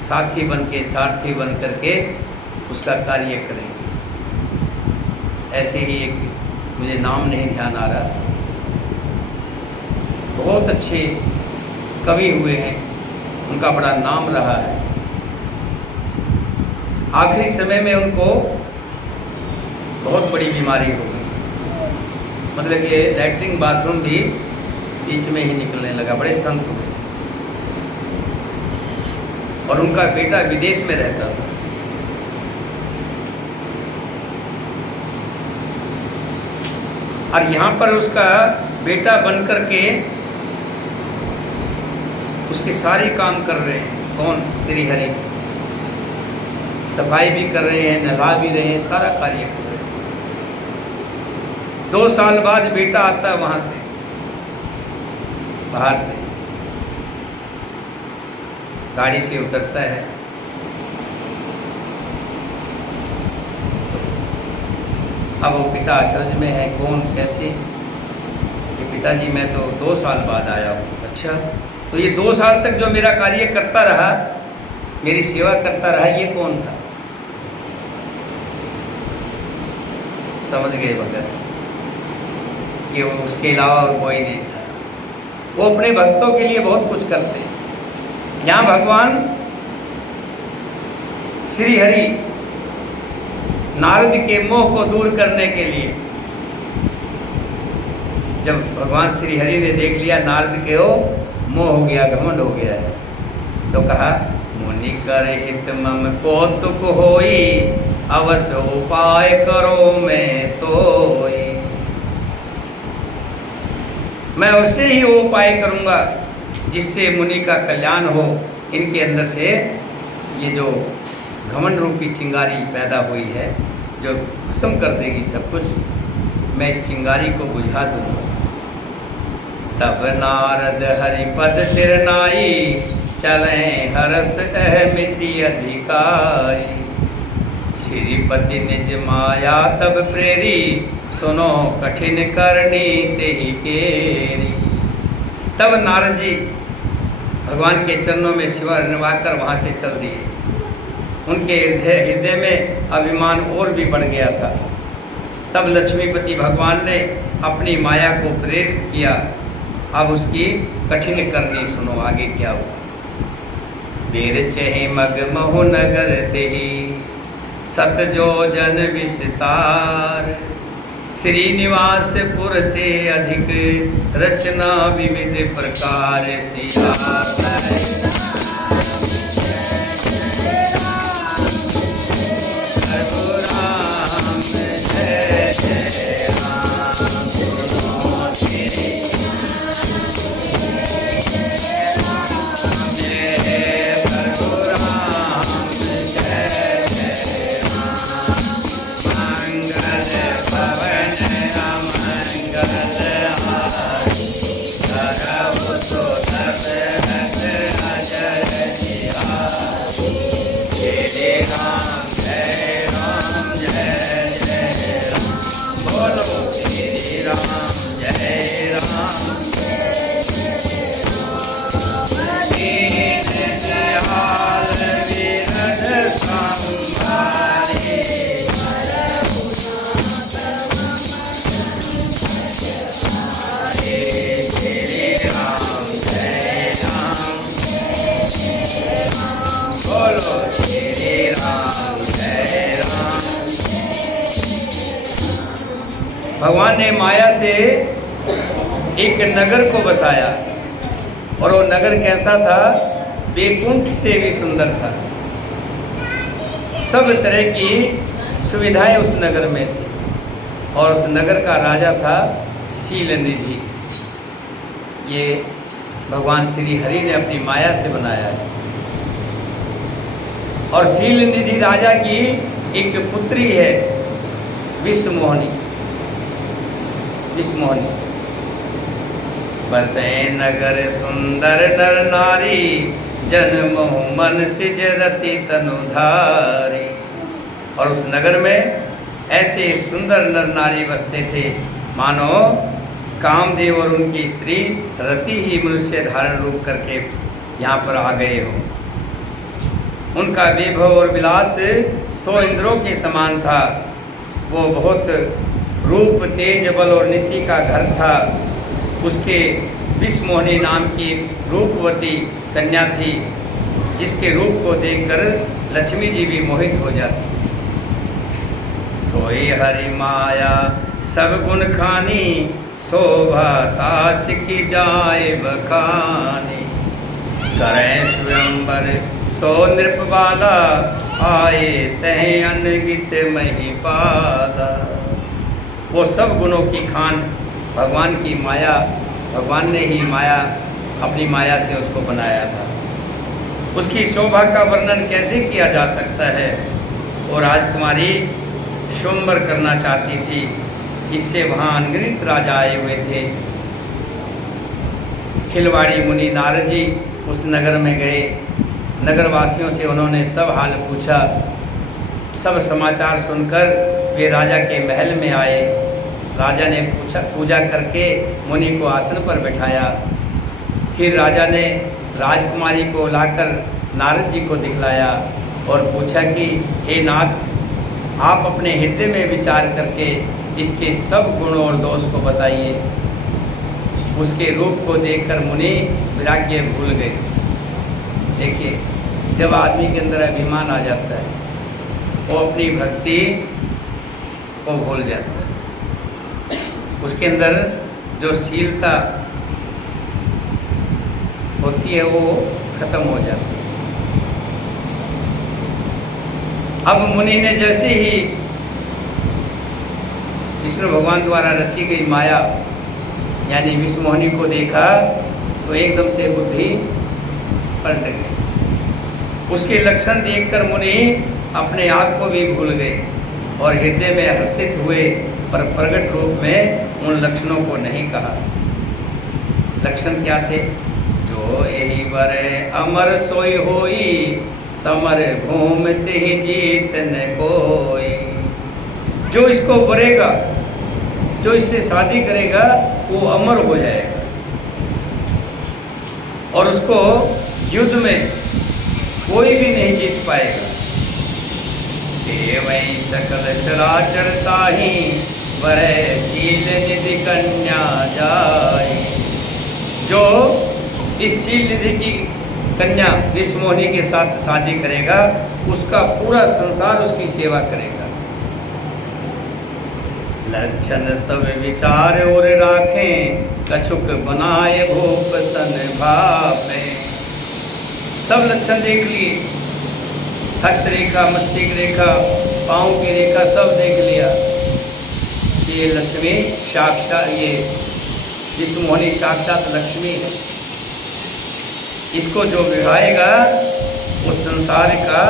साथी बन के, सारथी बन करके उसका कार्य करेंगे। ऐसे ही एक, मुझे नाम नहीं ध्यान आ रहा, बहुत अच्छे कवि हुए हैं, उनका बड़ा नाम रहा है। आखिरी समय में उनको बहुत बड़ी बीमारी हो गई, मतलब कि लैट्रिन बाथरूम भी बीच में ही निकलने लगा। बड़े संत हुए और उनका बेटा विदेश में रहता था। और यहाँ पर उसका बेटा बन कर के उसके सारे काम कर रहे हैं। कौन? श्री हरि। सफाई भी कर रहे हैं, नहला भी रहे हैं, सारा कार्य कर रहे हैं। 2 साल बाद बेटा आता है वहाँ से, बाहर से गाड़ी से उतरता है। अब वो पिता अचरज में है, कौन, कैसे? कि पिताजी मैं तो 2 साल बाद आया हूँ। अच्छा, तो ये 2 साल तक जो मेरा कार्य करता रहा, मेरी सेवा करता रहा, ये कौन था? समझ गए भगत कि वो उसके अलावा और कोई नहीं था। वो अपने भक्तों के लिए बहुत कुछ करते हैं। यहाँ भगवान श्री हरि नारद के मोह को दूर करने के लिए जब भगवान श्री हरि ने देख लिया नारद के वो मोह हो गया, घमंड हो गया है, तो कहा मुनि कर हित मम कौतुक होई, अवश्य उपाय करो मैं सोई। मैं उसे ही उपाय करूंगा जिससे मुनि का कल्याण हो। इनके अंदर से ये जो घमंड रूपी चिंगारी पैदा हुई है जो भस्म कर देगी सब कुछ, मैं इस चिंगारी को बुझा दूंगा। तब नारद हरिपद सिर नाई, चले हरस अहमिति अधिकाई। श्रीपति निज माया तब प्रेरी, सुनो कठिन करनी तेहि केरी। तब नारद जी भगवान के चरणों में शिवा निभाकर वहाँ से चल दिए। उनके हृदय में अभिमान और भी बढ़ गया था। तब लक्ष्मीपति भगवान ने अपनी माया को प्रेरित किया। अब उसकी कठिन करनी सुनो आगे क्या हुआ। देर चहे मग महु नगर तेहि, सत जो जन विस्तार। श्रीनिवास पुर ते अधिक, रचना विविध प्रकार। सिया भगवान ने माया से एक नगर को बसाया और वो नगर कैसा था, वैकुंठ से भी सुंदर था। सब तरह की सुविधाएं उस नगर में थी और उस नगर का राजा था शीलनिधि। ये भगवान श्री हरि ने अपनी माया से बनाया है। और शीलनिधि राजा की एक पुत्री है विश्वमोहिनी। बसे नगर सुंदर नर नारी, जन्म मन सिजरति तनुधारी। और उस नगर में ऐसे सुंदर नर नारी बसते थे मानो कामदेव और उनकी स्त्री रति ही मनुष्य धारण रूप करके यहाँ पर आ गए हो। उनका वैभव और विलास 100 इंद्रों के समान था। वो बहुत रूप तेज बल और नीति का घर था। उसके विश्वमोहिनी नाम की रूपवती कन्या थी जिसके रूप को देखकर लक्ष्मी जी भी मोहित हो जाती। सोई हरि माया सब गुण खानी, शोभा तास की जाए बखानी। करें स्वयंवर सो नृप बाला, आए तह अनगित महिपाला। वो सब गुणों की खान भगवान की माया, भगवान ने ही माया अपनी माया से उसको बनाया था। उसकी शोभा का वर्णन कैसे किया जा सकता है। वो राजकुमारी स्वयंवर करना चाहती थी, इससे वहाँ अनगिनत राजा आए हुए थे। खिलवाड़ी मुनि नारद जी उस नगर में गए। नगरवासियों से उन्होंने सब हाल पूछा। सब समाचार सुनकर वे राजा के महल में आए। राजा ने पूजा करके मुनि को आसन पर बैठाया। फिर राजा ने राजकुमारी को लाकर नारद जी को दिखलाया और पूछा कि हे नाथ, आप अपने हृदय में विचार करके इसके सब गुणों और दोष को बताइए। उसके रूप को देखकर मुनि वैराग्य भूल गए। देखिए, जब आदमी के अंदर अभिमान आ जाता है, वो अपनी भक्ति को भूल जाता है, उसके अंदर जो शीलता होती है वो खत्म हो जाती है। अब मुनि ने जैसे ही विष्णु भगवान द्वारा रची गई माया यानी विषमोहिनी को देखा तो एकदम से बुद्धि पलट गई। उसके लक्षण देखकर मुनि अपने आप को भी भूल गए और हृदय में हर्षित हुए, पर प्रकट रूप में उन लक्षणों को नहीं कहा। लक्षण क्या थे? जो यही बरे अमर सोई होई, समर भूमि तिहि जीत न कोई। जो इसको वरेगा, जो इससे शादी करेगा वो अमर हो जाएगा और उसको युद्ध में कोई भी नहीं जीत पाएगा। सेवई सकल चराचर ताहि, वरै शील निधि कन्या जाय। जो इस शील निधि की कन्या विषमोहिनी के साथ शादी करेगा उसका पूरा संसार उसकी सेवा करेगा। लक्षण सब विचार और राखें, कछुक बनाए भूप सन भापे। सब लक्षण देख लिए, हस्त रेखा, मस्तिष्क रेखा, पाँव की रेखा सब देख लिया। ये लक्ष्मी साक्षात, ये विषमोहिनी साक्षात लक्ष्मी है। इसको जो विवाहेगा वो संसार का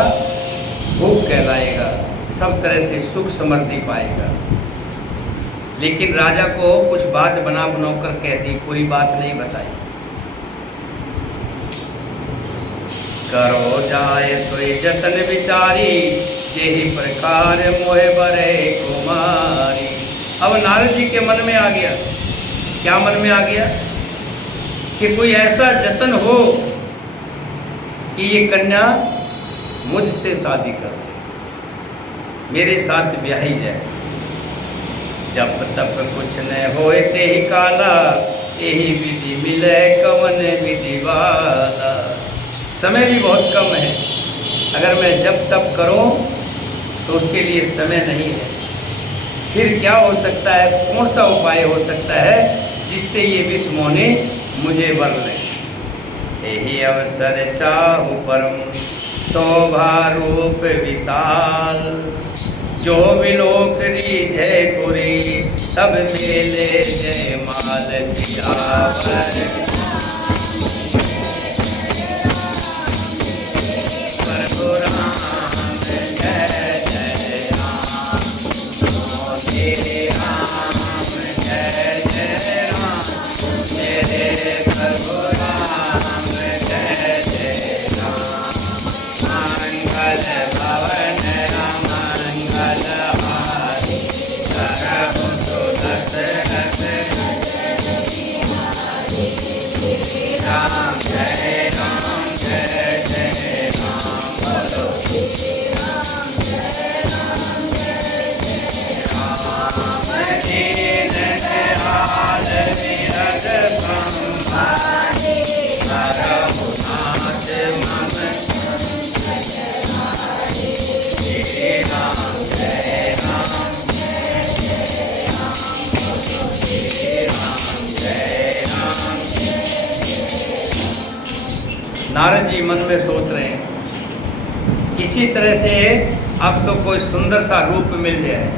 भूप कहलाएगा, सब तरह से सुख समृद्धि पाएगा। लेकिन राजा को कुछ बात बना कर कह दी, पूरी बात नहीं बताई। करो जाए सोई जतन विचारी, यही प्रकार मोहे बरे कुमारी। अब नारद जी के मन में आ गया, क्या मन में आ गया कि कोई ऐसा जतन हो कि ये कन्या मुझसे शादी कर, मेरे साथ ब्याही जाए। जब तब कुछ न होए ते ही काला, यही विधि मिले कवन विधि वाला। समय भी बहुत कम है, अगर मैं जब तब करूं तो उसके लिए समय नहीं है। फिर क्या हो सकता है, कौन सा उपाय हो सकता है जिससे ये विषमोहिनी मुझे वर ले। यही अवसर चाहु परम, शोभा रूप विशाल। जो विलोक जय पुरी, सब मेले जय माल सियावर। प्रभु राम जय जय राम, श्री राम जय जय राम, मेरे प्रभु राम जय जय राम। मंगल भवन राम मंगल हारी, करहु सुदशरथ राम जय राम जय जय राम। बोलो राम दीन दयाल विरद ब्रह्मानी, करहु नाथ मम नारद जी मन में सोच रहे हैं, इसी तरह से अब तो कोई सुंदर सा रूप मिल जाए,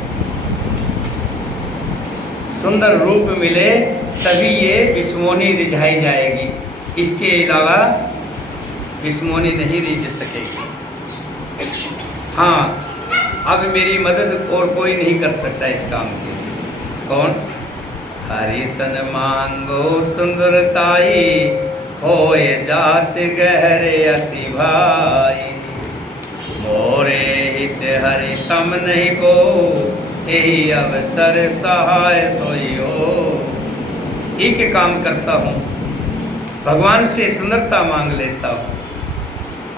सुंदर रूप मिले तभी ये विषमोहिनी रिझाई जाएगी। इसके अलावा विषमोहिनी नहीं रिझ सकेगी। हाँ, अब मेरी मदद और कोई नहीं कर सकता इस काम के लिए। कौन? हरि सन मांगो सुंदरताई, होए जात गहरे अति भाई। मोरे हित हरि सम नहीं को, यही अवसर सहाय सोई हो। एक काम करता हूँ, भगवान से सुंदरता मांग लेता हूँ,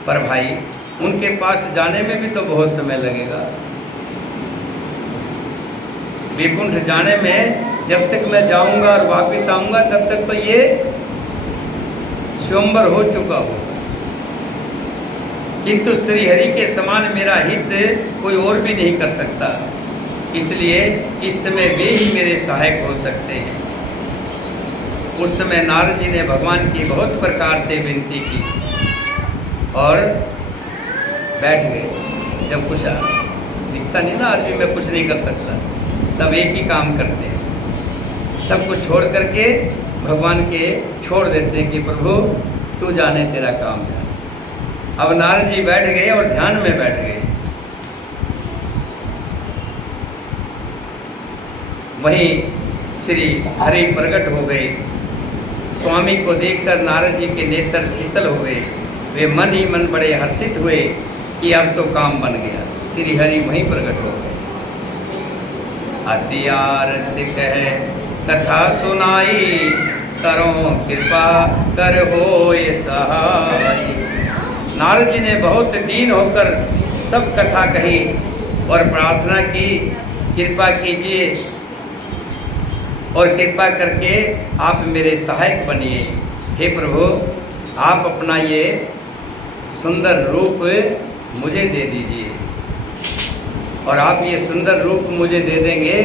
पर भाई उनके पास जाने में भी तो बहुत समय लगेगा। विकुंठ जाने में जब तक मैं जाऊंगा और वापस आऊंगा तब तक तो ये स्वयंवर हो चुका हो। किंतु श्री हरि के समान मेरा हित कोई और भी नहीं कर सकता। इसलिए इस समय वे ही मेरे सहायक हो सकते हैं। उस समय नारद जी ने भगवान की बहुत प्रकार से विनती की और बैठ गए। जब कुछ दिखता नहीं ना, आदमी में कुछ नहीं कर सकता, तब एक ही काम करते हैं, सब कुछ छोड़ करके भगवान के छोड़ देते हैं कि प्रभु तू जाने तेरा काम है। अब नारद जी बैठ गए और ध्यान में बैठ गए। वहीं श्री हरि प्रकट हो गए। स्वामी को देखकर नारद जी के नेत्र शीतल हो गए। वे मन ही मन बड़े हर्षित हुए कि अब तो काम बन गया। श्री हरि वहीं प्रकट हो गए। अति आरती कह कथा सुनाई, करो कृपा कर होए सहाय। नारद जी ने बहुत दीन होकर सब कथा कही और प्रार्थना की, कृपा कीजिए और कृपा करके आप मेरे सहायक बनिए। हे प्रभु, आप अपना ये सुंदर रूप मुझे दे दीजिए, और आप ये सुंदर रूप मुझे दे देंगे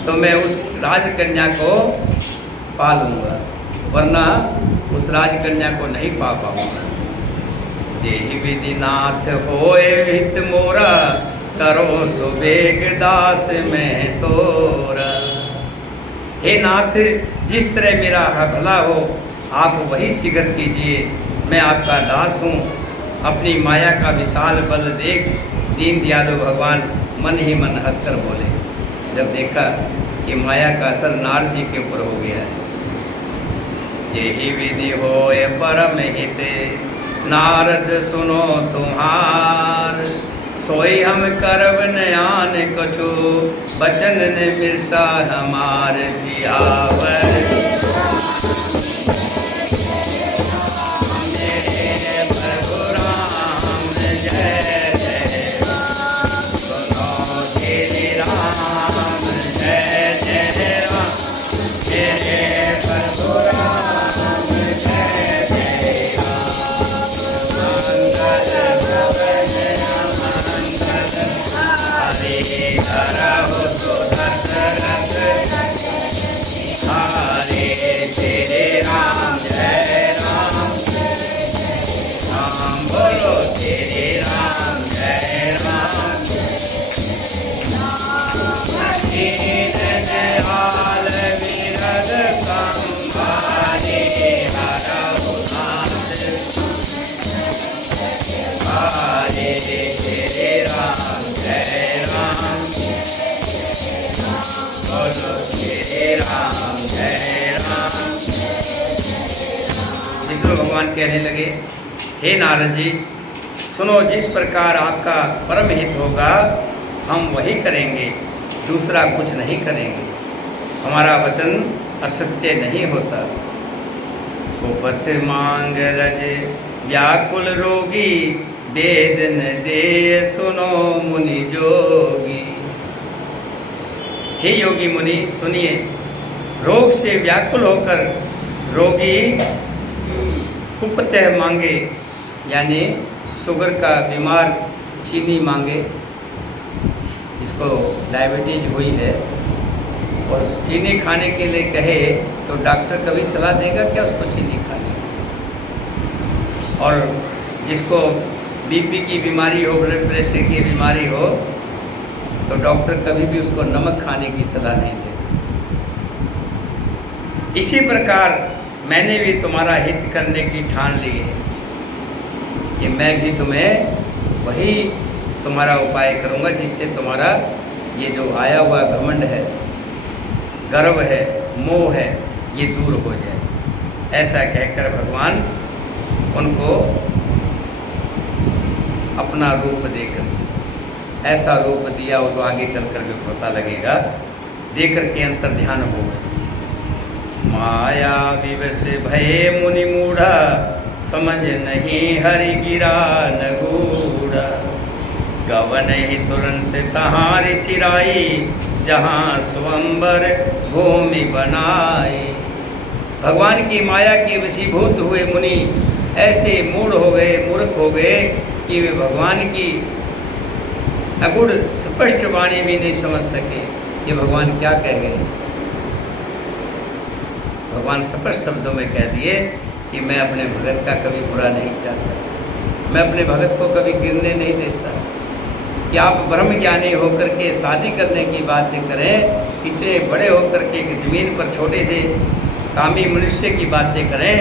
तो मैं उस राजकन्या को पा लूँगा, वरना उस राजकन्या को नहीं पा पाऊँगा। जेहि विधि नाथ होए हित मोरा, करो सुबेग दास में तोरा। हे नाथ, जिस तरह मेरा भला हो आप वही शीघ्र कीजिए। मैं आपका दास हूँ। अपनी माया का विशाल बल देख दीन दयालु भगवान मन ही मन हंसकर बोले। जब देखा कि माया का असर नारद जी के ऊपर हो गया है। जेहि विधि होए परम हिते, नारद सुनो तुम्हार। सोई हम करब नयान कछु, बचन ने मिर्सा हमार सियावर। मेरे प्रभु राम जय जय, सुनो श्री राम जय जय राम। मेरे प्रभु राम जय जय राम। मंगल भवन मंगल, हरि हरहु सुदशरथ। हरे श्री राम जय राम, राम बोलो श्री राम जय राम। दीन दयाल विरद संभारे, हरहु नाथ। हरे श्री राम जय राम, बोलो श्री राम जय राम। विष्णु भगवान कहने लगे, हे नारद जी, सुनो, जिस प्रकार आपका परम हित होगा हम वही करेंगे, दूसरा कुछ नहीं करेंगे। हमारा वचन असत्य नहीं होता। उपत मांग लजे व्याकुल रोगी, वेद न दे सुनो मुनि जोगी। हे योगी मुनि सुनिए, रोग से व्याकुल होकर रोगी कुपतः मांगे, यानी शुगर का बीमार चीनी मांगे, जिसको डायबिटीज हुई है और चीनी खाने के लिए कहे तो डॉक्टर कभी सलाह देगा क्या उसको चीनी खाने? और जिसको बीपी की बीमारी हो, ब्लड प्रेशर की बीमारी हो, तो डॉक्टर कभी भी उसको नमक खाने की सलाह नहीं देते। इसी प्रकार मैंने भी तुम्हारा हित करने की ठान ली है कि मैं भी तुम्हें वही तुम्हारा उपाय करूँगा जिससे तुम्हारा ये जो आया हुआ घमंड है, गर्व है, मोह है, ये दूर हो जाए। ऐसा कहकर भगवान उनको अपना रूप देकर, ऐसा रूप दिया वो तो आगे चल कर के पता लगेगा, देकर के अंतर ध्यान हो। माया विवश भये मुनि मूढ़ा, समझ नहीं हरि गिरा नगूढ़ा। गवन ही तुरंत तहाँ ऋषिराई, जहाँ स्वयंवर भूमि बनाई। भगवान की माया के वशीभूत हुए मुनि ऐसे मूढ़ हो गए, मूर्ख हो गए कि वे भगवान की अगुढ़ स्पष्ट वाणी भी नहीं समझ सके ये भगवान क्या कह गए। भगवान स्पष्ट शब्दों में कह दिए कि मैं अपने भगत का कभी बुरा नहीं चाहता, मैं अपने भगत को कभी गिरने नहीं देता। कि आप ब्रह्म ज्ञानी होकर के शादी करने की बातें करें, इतने बड़े होकर के एक ज़मीन पर छोटे से कामी मनुष्य की बातें करें,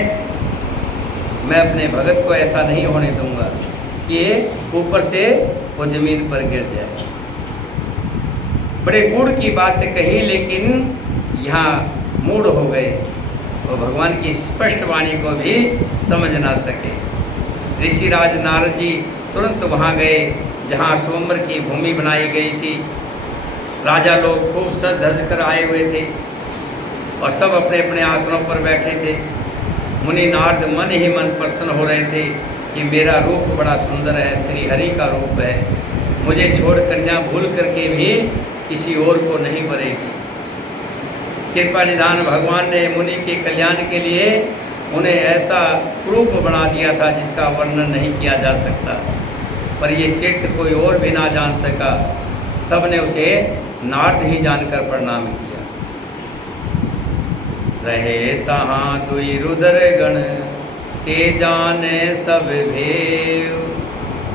मैं अपने भगत को ऐसा नहीं होने दूंगा कि ऊपर से वो ज़मीन पर गिर जाए। बड़े गुड़ की बात कही लेकिन यहाँ मूड हो गए और भगवान की स्पष्ट वाणी को भी समझ ना सके। ऋषिराज नारद जी तुरंत वहाँ गए जहाँ स्वयंवर की भूमि बनाई गई थी। राजा लोग खूब सज धज कर आए हुए थे और सब अपने अपने आसनों पर बैठे थे। मुनि नारद मन ही मन प्रसन्न हो रहे थे कि मेरा रूप बड़ा सुंदर है, श्री हरि का रूप है, मुझे छोड़ कन्या भूल करके भी किसी और को नहीं बरेगी। कृपा निधान भगवान ने मुनि के कल्याण के लिए उन्हें ऐसा रूप बना दिया था जिसका वर्णन नहीं किया जा सकता। पर ये चित्त कोई और भी ना जान सका, सब ने उसे नारद ही जानकर प्रणाम किया। रहे तहाँ दुई रुदर गण के जाने सब भेव,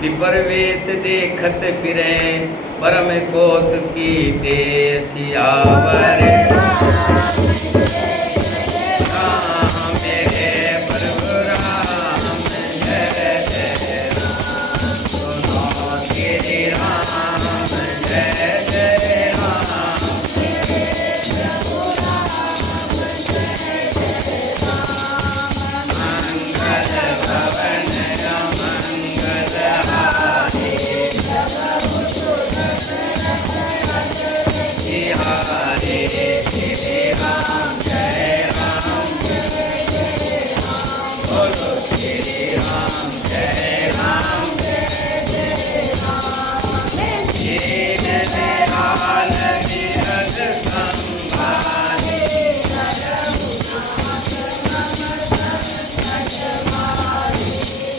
विपर वेश देखत फिरे परम कौतुकी ते सियावर। मेरे प्रभु राम जय जय राम, सुनो श्री राम जय जय राम। मंगल भवन मंगल हारी, हरे श्री राम जय राम, बोलो श्री राम जय राम। दीन दयाल विरद संभाले,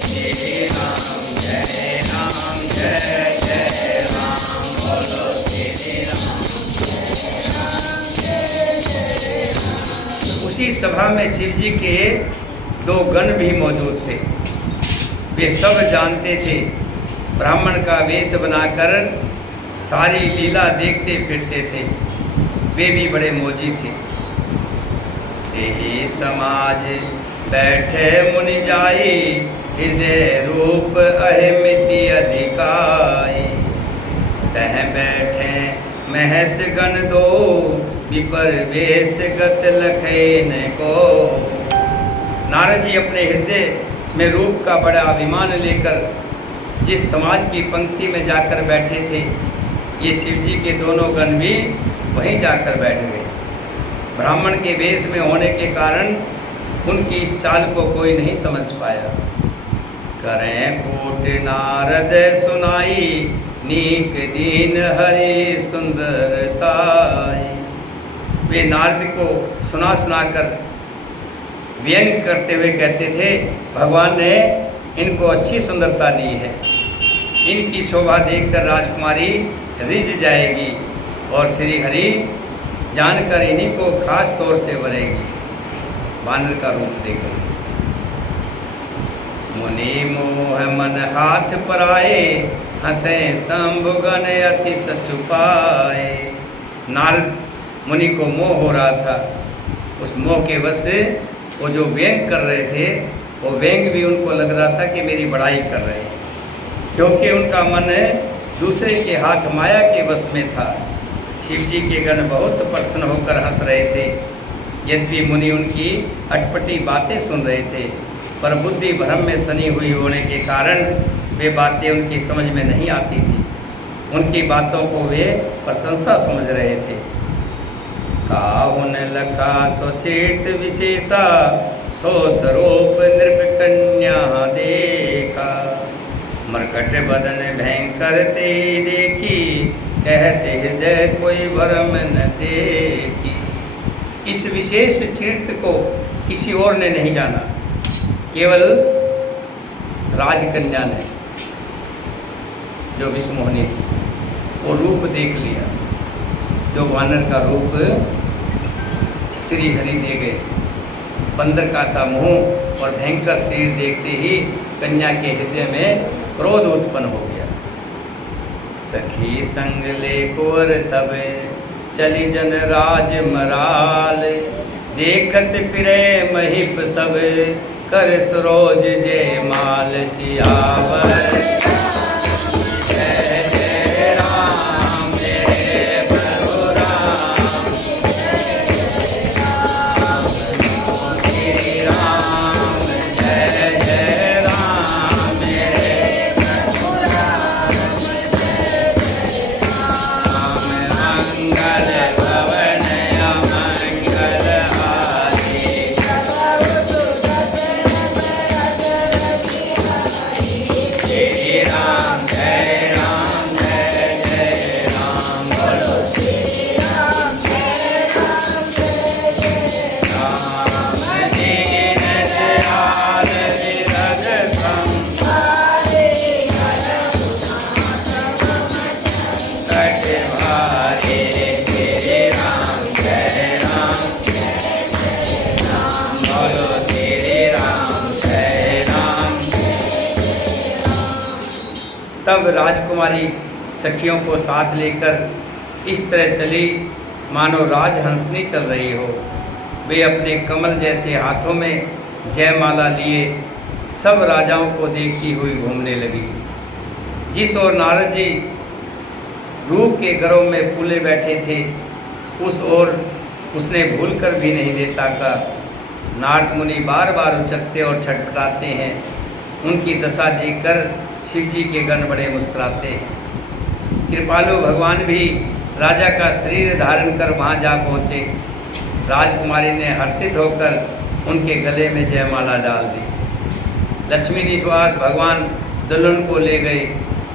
श्री राम जय जय राम, बोलो श्री राम। उसी सभा में शिव जी के दो गण भी मौजूद थे। वे सब जानते थे, ब्राह्मण का वेश बनाकर सारी लीला देखते फिरते थे। वे भी बड़े मौजी थे। यही समाज बैठे मुनि जाई, हृदय रूप अहिमिति अधिकाई। तह बैठे महस गण दो, विपर वेश गत लखेन को। नारद जी अपने हृदय में रूप का बड़ा अभिमान लेकर जिस समाज की पंक्ति में जाकर बैठे थे, ये शिव जी के दोनों गण भी वहीं जाकर बैठ गए। ब्राह्मण के वेश में होने के कारण उनकी इस चाल को कोई नहीं समझ पाया। करें कोट नारद सुनाई, नीक दीन हरि सुंदरताई। वे नारद को सुना सुनाकर व्यंग करते हुए कहते थे, भगवान ने इनको अच्छी सुंदरता दी है, इनकी शोभा देखकर राजकुमारी रिझ जाएगी और श्री हरि जानकर इन्हीं को खास तौर से वरेगी, वानर का रूप देकर। मुनि मोह मन हाथ पर आए, हंसे शंभुगण अति सचुपाए। नारद मुनि को मोह हो रहा था, उस मोह के वश से वो जो व्यंग कर रहे थे, वो व्यंग भी उनको लग रहा था कि मेरी बड़ाई कर रहे हैं, क्योंकि उनका मन दूसरे के हाथ माया के वश में था। शिव जी के गण बहुत प्रसन्न होकर हंस रहे थे, यद्यपि मुनि उनकी अटपटी बातें सुन रहे थे, पर बुद्धि भ्रम में सनी हुई होने के कारण वे बातें उनकी समझ में नहीं आती थी। उनकी बातों को वे प्रशंसा समझ रहे थे। काहुन लखा सोचित विशेषा, सो स्वरूप नृप कन्या देखा। मरकट बदन भयंकर ते देखी, कहते हृदय कोई भरम न देखी। इस विशेष चरित्र को किसी और ने नहीं जाना, केवल राजकन्या ने, जो विष्णुमोहिनी थी, वो रूप देख लिया, जो वानर का रूप श्री हरि दे गए। बंदर का सा मुंह और भयंकर शरीर देखते ही कन्या के हृदय में क्रोध उत्पन्न हो गया। सखी संग ले कोर तब चली जन राज मराल, देखत फिरे महिप सब कर सरोज जय माल सियावर। जय जय राम जय प्रभु राम, श्री राम जय जय राम जय प्रभु राम, मंगल भवन अमंगल हारी, श्री राम जय राम जय जय राम, बोलो श्री राम जय राम जय जय राम। दीन दयाल विरज संहारे, कटवारे, श्री राम जय राम, बोलो श्री राम जय राम। तब राजकुमारी सखियों को साथ लेकर इस तरह चली मानो राजहंसनी चल रही हो। वे अपने कमल जैसे हाथों में जयमाला लिए सब राजाओं को देखती हुई घूमने लगी। जिस ओर नारद जी रूप के गरों में फूले बैठे थे, उस ओर उसने भूलकर भी नहीं देता का। नारद मुनि बार बार उचकते और छटपटाते हैं। उनकी दशा देखकर शिव जी के गण बड़े मुस्कुराते हैं। कृपालु भगवान भी राजा का शरीर धारण कर वहाँ जा पहुँचे। राजकुमारी ने हर्षित होकर उनके गले में जयमाला डाल दी। लक्ष्मी निवास भगवान दुल्हन को ले गए।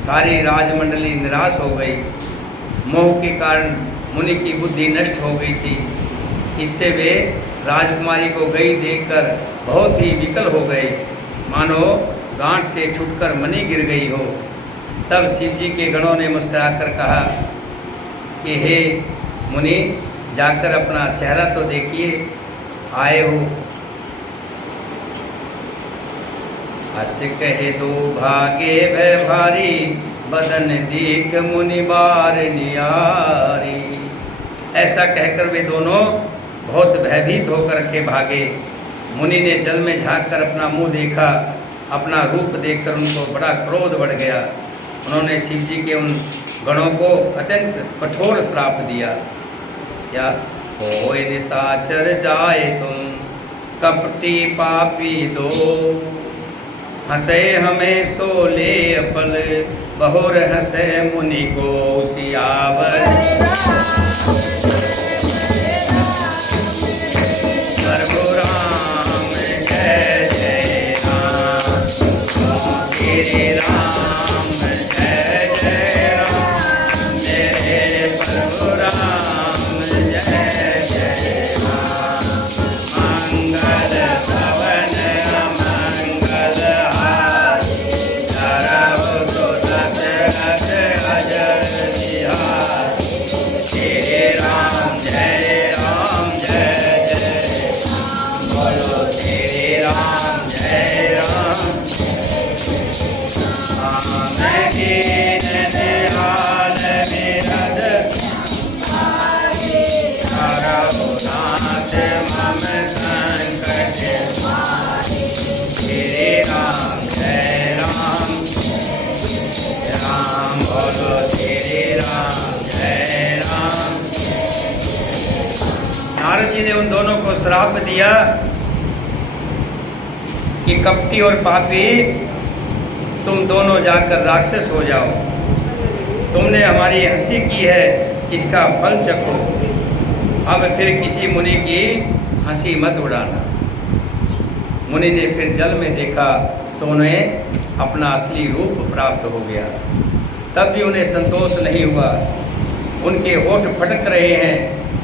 सारी राजमंडली निराश हो गई। मोह के कारण मुनि की बुद्धि नष्ट हो गई थी। इससे वे राजकुमारी को गई देखकर बहुत ही विकल हो गए, मानो गांठ से छूटकर मणि गिर गई हो। तब शिव जी के गणों ने मुस्कुराकर कहा कि हे मुनि, जाकर अपना चेहरा तो देखिए, आए हो। हर्ष कहे दो भागे भय भारी, बदन दीख मुनि बार नियारी। ऐसा कहकर वे दोनों बहुत भयभीत होकर के भागे। मुनि ने जल में झांककर अपना मुंह देखा। अपना रूप देखकर उनको बड़ा क्रोध बढ़ गया। उन्होंने शिव जी के उन गणों को अत्यंत कठोर श्राप दिया। क्या होए निशाचर जाए तुम, कपटी पापी दो, हंसे हमें सोले अपल, बहुर हंसे मुनि को सियावर। प्रभु राम जय जय राम, श्री राम जय जय राम, मेरे प्रभु राम जय जय राम। मंगल भवन अमंगल हारी, धरहु सुरत अजर बिहारी, श्री राम जय राम जय जय राम, बोलो श्री राम जय राम। दीन दयाल विरज रघुनाथ मम संकट, श्री राम जय राम, राम बोलो श्री राम जय राम। नारद जी ने उन दोनों को श्राप दिया कि कपटी और पापी, तुम दोनों जाकर राक्षस हो जाओ। तुमने हमारी हंसी की है, इसका फल चखो। अब फिर किसी मुनि की हंसी मत उड़ाना। मुनि ने फिर जल में देखा तो उन्हें अपना असली रूप प्राप्त हो गया। तब भी उन्हें संतोष नहीं हुआ। उनके होठ फटक रहे हैं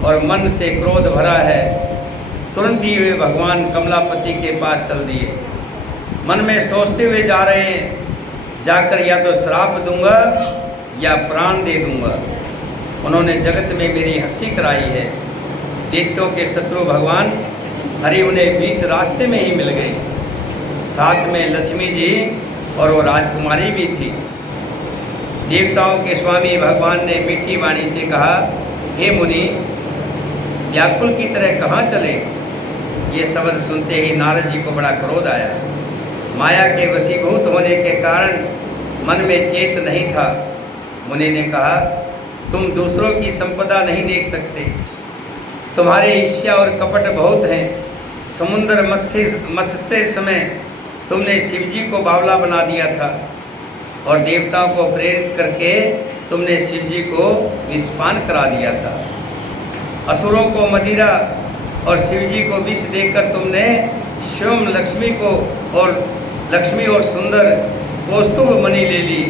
और मन से क्रोध भरा है। तुरंत ही वे भगवान कमलापति के पास चल दिए। मन में सोचते हुए जा रहे हैं, जाकर या तो श्राप दूंगा या प्राण दे दूंगा। उन्होंने जगत में मेरी हंसी कराई है। दैत्यों के शत्रु भगवान हरि उन्हें बीच रास्ते में ही मिल गए। साथ में लक्ष्मी जी और वो राजकुमारी भी थी। देवताओं के स्वामी भगवान ने मीठी वाणी से कहा, हे मुनि, व्याकुल की तरह कहाँ चले? ये शब्द सुनते ही नारद जी को बड़ा क्रोध आया। माया के वशीभूत होने के कारण मन में चेत नहीं था। मुनि ने कहा, तुम दूसरों की संपदा नहीं देख सकते, तुम्हारे ईर्ष्या और कपट बहुत हैं। समुद्र मथते समय तुमने शिवजी को बावला बना दिया था और देवताओं को प्रेरित करके तुमने शिवजी को विषपान करा दिया था। असुरों को मदिरा और शिवजी को विष देकर तुमने स्वयं लक्ष्मी और सुंदर कौस्तुभ मणि ले ली।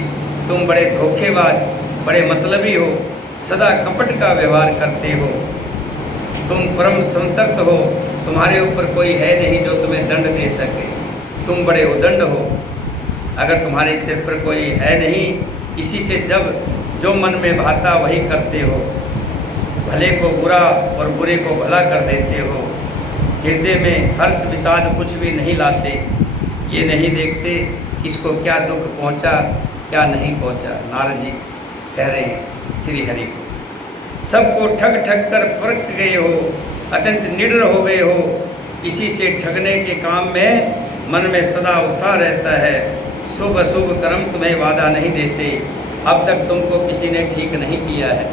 तुम बड़े धोखेबाज, बड़े मतलबी हो, सदा कपट का व्यवहार करते हो। तुम परम संतप्त हो, तुम्हारे ऊपर कोई है नहीं जो तुम्हें दंड दे सके। तुम बड़े उदंड हो, अगर तुम्हारे सिर पर कोई है नहीं, इसी से जब जो मन में भाता वही करते हो। भले को बुरा और बुरे को भला कर देते हो। हृदय में हर्ष विषाद कुछ भी नहीं लाते। ये नहीं देखते किसको क्या दुख पहुंचा, क्या नहीं पहुंचा। नारद जी कह रहे हैं श्री हरि को, सबको ठग ठग कर फरक गए हो, अत्यंत निडर हो गए हो। इसी से ठगने के काम में मन में सदा उत्साह रहता है। शुभ अशुभ कर्म तुम्हें वादा नहीं देते। अब तक तुमको किसी ने ठीक नहीं किया है।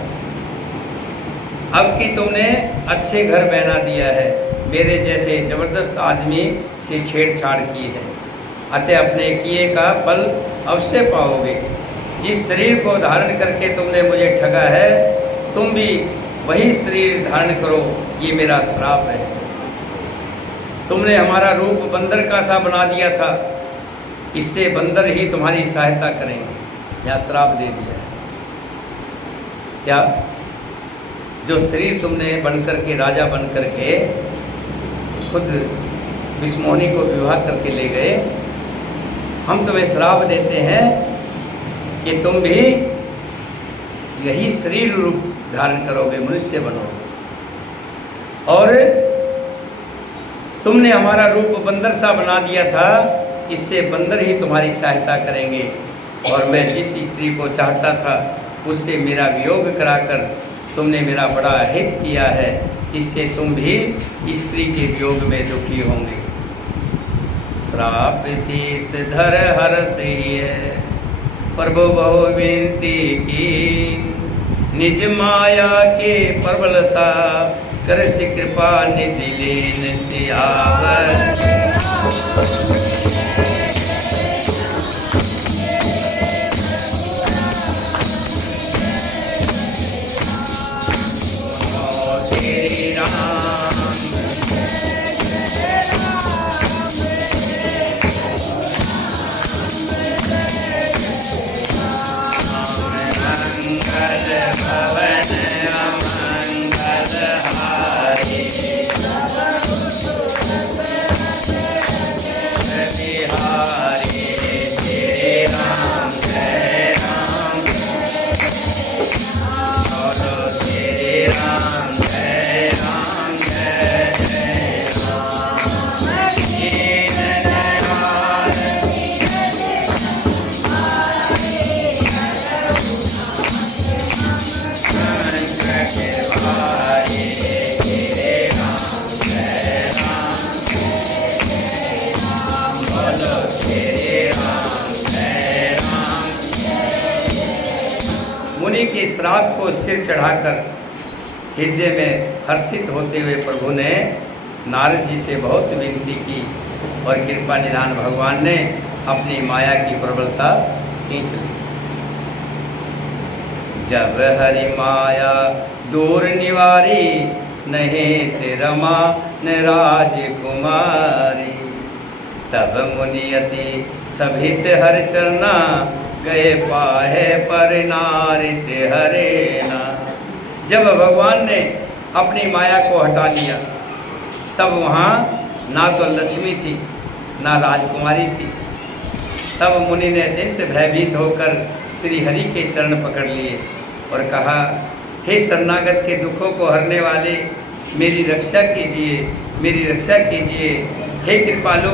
अब कि तुमने अच्छे घर बना दिया है, मेरे जैसे जबरदस्त आदमी से छेड़छाड़ की है। अतः अपने किए का फल अवश्य पाओगे। जिस शरीर को धारण करके तुमने मुझे ठगा है, तुम भी वही शरीर धारण करो, ये मेरा श्राप है। तुमने हमारा रूप बंदर का सा बना दिया था, इससे बंदर ही तुम्हारी सहायता करेंगे। यहाँ श्राप दे दिया है। क्या जो शरीर तुमने बनकर के राजा बनकर के खुद विष्णुमोनी को विवाह करके ले गए, हम तुम्हें श्राप देते हैं कि तुम भी यही शरीर रूप धारण करोगे, मनुष्य बनोगे। और तुमने हमारा रूप बंदर सा बना दिया था, इससे बंदर ही तुम्हारी सहायता करेंगे। और मैं जिस स्त्री को चाहता था उससे मेरा वियोग कराकर तुमने मेरा बड़ा हित किया है, इससे तुम भी स्त्री के वियोग में दुखी होंगे। श्राप शीस धर हर सही है, प्रभु बहु विनती की। निज माया के प्रबलता कर से कृपा निधि लेन से आवर। मुनि के श्राप को सिर चढ़ाकर हृदय में हर्षित होते हुए प्रभु ने नारद जी से बहुत विनती की और कृपा निधान भगवान ने अपनी माया की प्रबलता खींच ली। जब हरि माया दूर निवारी, नहीं थे रमा न राजकुमारी। तब मुनियति सभित हर चरना, गए पाहे पर नारित हरेना। जब भगवान ने अपनी माया को हटा लिया, तब वहाँ ना तो लक्ष्मी थी ना राजकुमारी थी। तब मुनि ने अत्यंत भयभीत होकर श्री हरि के चरण पकड़ लिए और कहा, हे शरणागत के दुखों को हरने वाले, मेरी रक्षा कीजिए, मेरी रक्षा कीजिए। हे कृपालु,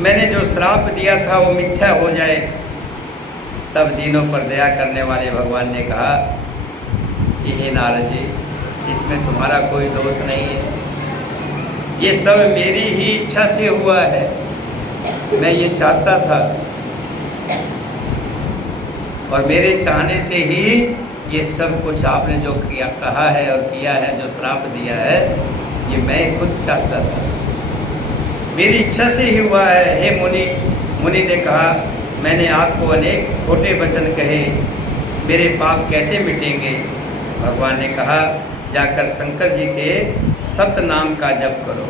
मैंने जो श्राप दिया था वो मिथ्या हो जाए। तब दीनों पर दया करने वाले भगवान ने कहा कि हे नारद जी, इसमें तुम्हारा कोई दोष नहीं है, ये सब मेरी ही इच्छा से हुआ है। मैं ये चाहता था और मेरे चाहने से ही ये सब कुछ आपने जो किया, कहा है और किया है, जो श्राप दिया है, ये मैं खुद चाहता था, मेरी इच्छा से ही हुआ है। हे मुनि, मुनि ने कहा, मैंने आपको अनेक खोटे वचन कहे, मेरे पाप कैसे मिटेंगे? भगवान ने कहा, जाकर शंकर जी के सत नाम का जप करो,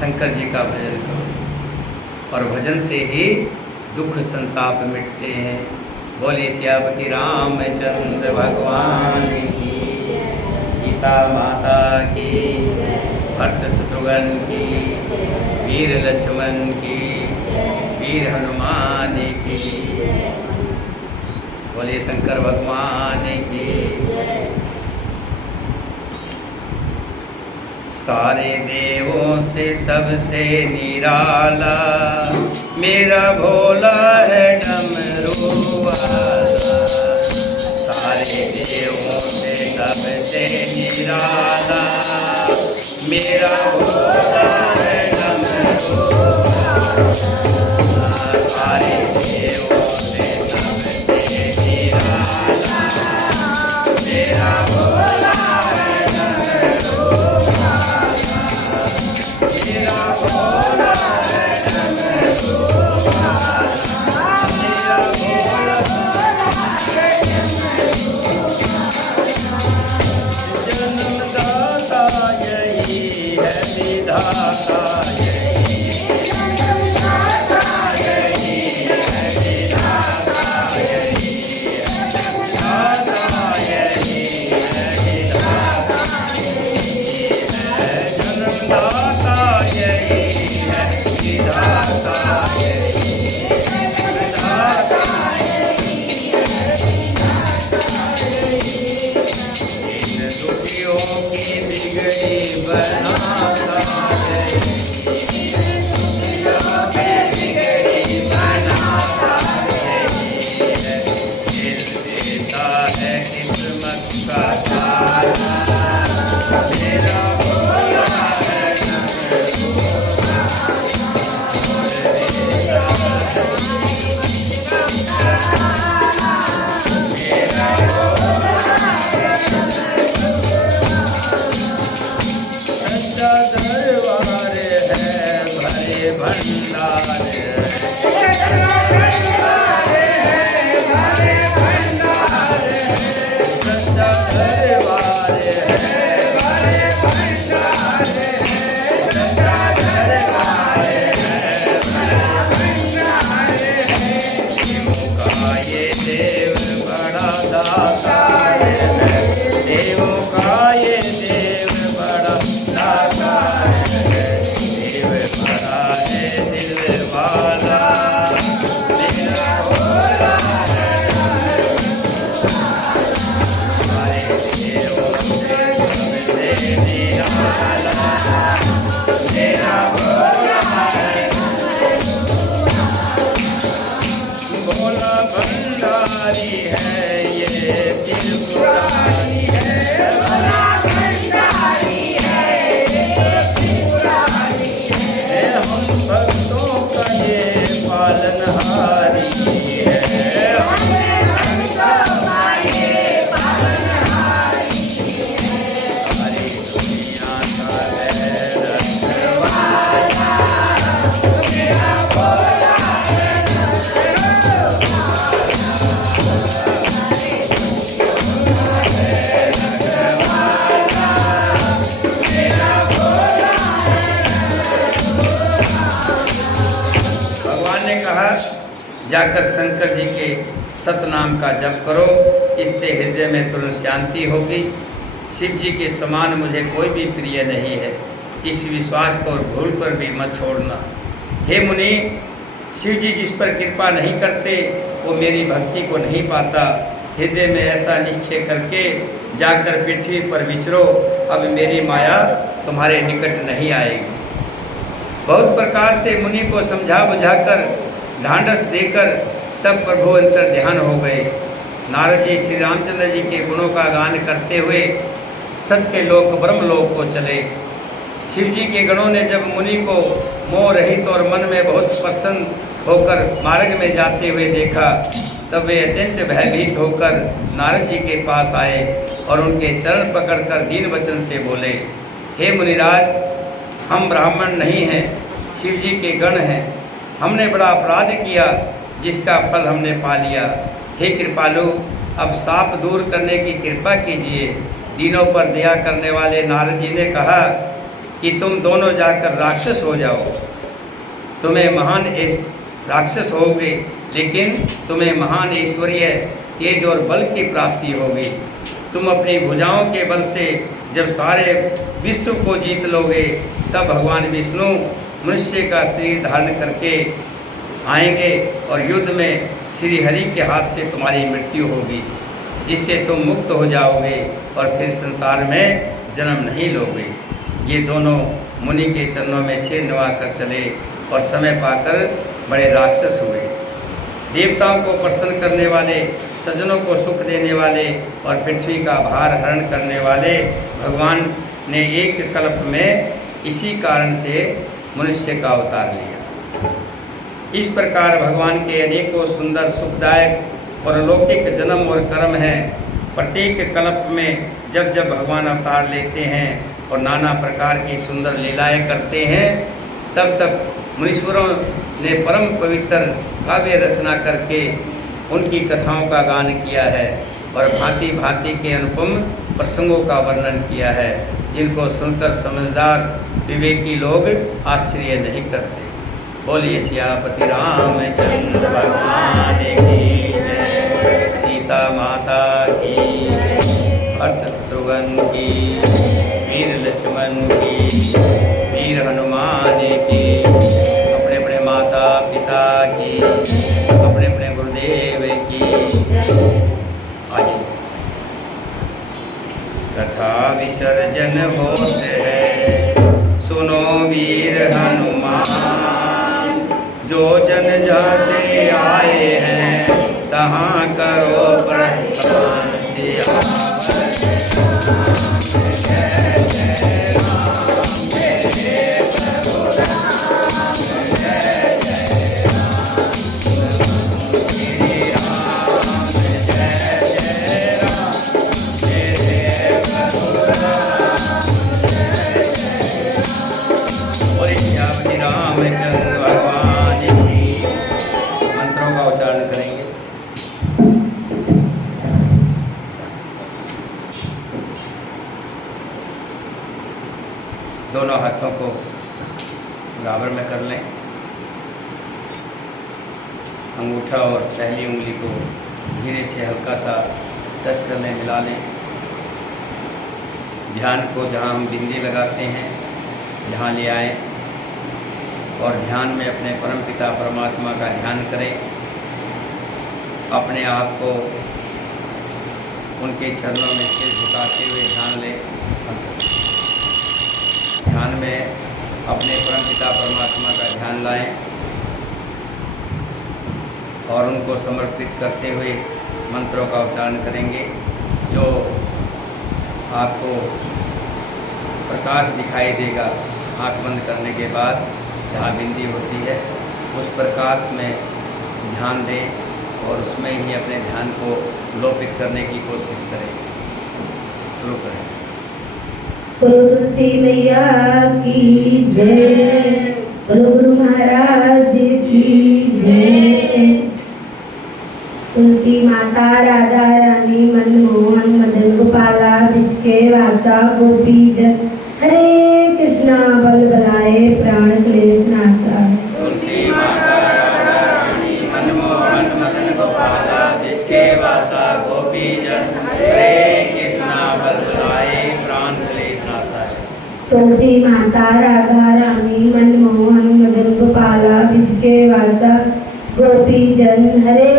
शंकर जी का भजन करो, और भजन से ही दुख संताप मिटते हैं। बोले सियापति रामचंद्र भगवान की, सीता माता की, भरत शत्रुघ्न की, वीर लक्ष्मण की, वीर हनुमान की। बोले शंकर भगवान की। सारे देवों से सबसे निराला, मेरा भोला है डमरू वाला। सारे देवों से सबसे निराला, मेरा भोला है डमरू वाला। सारे देवों से सबसे निराला, मेरा भोला है डमरू वाला। मेरा भोला है डमरू वाला, मेरा भोला है डमरू वाला। जन्मदाता यही है, विधाता यही, जन्मदाता यही है, विधाता यही है, दाता यही है, विधाता यही है, जन्मदाता यही है, विधाता यही है, विधाता यही है, विधाता यही। इन दुखियों की बिगड़ी बनाता यही, इन दुखियों की बिगड़ी बनाता यही है। दिल देता है किस्मत का तारा, मेरा भोला है डमरू वाला। मेरा भोला है डमरू वाला। सच्चा दरबार है, भरे भंडार है, सच्चा दरबार है, भरे भंडार है, सच्चा दरबार है, भरे भंडार है, सच्चा दरबार है, भरा भंडार है। देवों का ये देव बड़ा दातार है, देवों का ये देव बड़ा दातार है, देव बड़ा है दिल वाला, मेरा भोला है डमरू वाला। सारे देवों से सबसे निराला, मेरा भोला है डमरू वाला। भोला भंडारी है, ये त्रिपुरारी है, भोला भंडारी है, ये त्रिपुरारी है। हम भक्तों का ये पालनहारी है, हम भक्तों का ये पालनहारी है। सारी दुनिया का है रखवाला, मेरा भोला है डमरू वाला। सारी दुनिया है रखवाला, मेरा भोला है डमरू वाला। भगवान ने कहा, जाकर शंकर जी के सतनाम का जप करो, इससे हृदय में तुरंत शांति होगी। शिव जी के समान मुझे कोई भी प्रिय नहीं है, इस विश्वास को भूल कर भी मत छोड़ना। हे मुनि, शिव जी जिस पर कृपा नहीं करते वो मेरी भक्ति को नहीं पाता। हृदय में ऐसा निश्चय करके जाकर पृथ्वी पर विचरो, अब मेरी माया तुम्हारे निकट नहीं आएगी। बहुत प्रकार से मुनि को समझा बुझाकर ढांढस देकर तब प्रभु अंतर ध्यान हो गए। नारद जी श्री रामचंद्र जी के गुणों का गान करते हुए सत्य लोक ब्रह्म लोक को चले। शिव जी के गणों ने जब मुनि को मोह रहित और मन में बहुत प्रसन्न होकर मार्ग में जाते हुए देखा, तब वे अत्यंत भयभीत होकर नारद जी के पास आए और उनके चरण पकड़कर दीन वचन से बोले, हे मुनिराज, हम ब्राह्मण नहीं हैं, शिव जी के गण हैं। हमने बड़ा अपराध किया जिसका फल हमने पा लिया। हे कृपालु, अब साप दूर करने की कृपा कीजिए। दीनों पर दया करने वाले नारद जी ने कहा कि तुम दोनों जाकर राक्षस हो जाओ। तुम्हें महान राक्षस होगे, लेकिन तुम्हें महान ऐश्वर्य, तेज और बल की प्राप्ति होगी। तुम अपनी भुजाओं के बल से जब सारे विश्व को जीत लोगे, तब भगवान विष्णु मनुष्य का शरीर धारण करके आएंगे और युद्ध में श्री हरि के हाथ से तुम्हारी मृत्यु होगी, जिससे तुम मुक्त हो जाओगे और फिर संसार में जन्म नहीं लोगे। ये दोनों मुनि के चरणों में सिर नवाकर चले और समय पाकर बड़े राक्षस हुए। देवताओं को प्रसन्न करने वाले, सज्जनों को सुख देने वाले और पृथ्वी का भार हरण करने वाले भगवान ने एक कल्प में इसी कारण से मनुष्य का अवतार लिया। इस प्रकार भगवान के अनेकों सुंदर, सुखदायक और अलौकिक जन्म और कर्म हैं। प्रत्येक कल्प में जब जब भगवान अवतार लेते हैं और नाना प्रकार की सुंदर लीलाएं करते हैं, तब तब मुनीश्वरों ने परम पवित्र काव्य रचना करके उनकी कथाओं का गान किया है और भांति भांति के अनुपम प्रसंगों का वर्णन किया है, जिनको सुनकर समझदार विवेकी लोग आश्चर्य नहीं करते। बोलिए सियापति रामचंद्र भगवान की जय, सीता माता की, भरत शत्रुघ्न की, वीर लक्ष्मण की, वीर हनुमान की, अपने अपने माता पिता की, अपने अपने गुरुदेव की। आइए, कथा विसर्जन होते है, सुनो वीर हनुमान। जो जन जहाँ से आए हैं, तहाँ करो प्रस्थान। रामचंद्र भगवान की मंत्रों का उच्चारण करेंगे। दोनों हाथों को बराबर में कर लें। अंगूठा और पहली उंगली को धीरे से हल्का सा टच कर लें, मिला लें। ध्यान को जहाँ हम बिंदी लगाते हैं, जहाँ ले आए और ध्यान में अपने परमपिता परमात्मा का ध्यान करें। अपने आप को उनके चरणों में सिर झुकाते हुए ध्यान लें। ध्यान में अपने परमपिता परमात्मा का ध्यान लाएं और उनको समर्पित करते हुए मंत्रों का उच्चारण करेंगे। जो आपको प्रकाश दिखाई देगा आँख बंद करने के बाद, जहाँ बिंदी होती है, उस प्रकाश में ध्यान दें और उसमें ही अपने ध्यान को लोपित करने की कोशिश करें। शुरू करें। तुलसी मैया की जय, गुरु महाराज की जय। तुलसी माता राधा रानी मनमोहन मदन गोपाला बिच के वाचा गोपी जन, हरे कृष्णा बल बलाए प्राण क्लेश नासा। तुलसी माता राधा रानी मनमोहन मदन गोपाला बिच के वाचा गोपी जन, हरे कृष्णा बल बलाए प्राण क्लेश नासा। तुलसी माता राधा रानी मनमोहन मदन गोपाला बिच के वाचा गोपी जन, हरे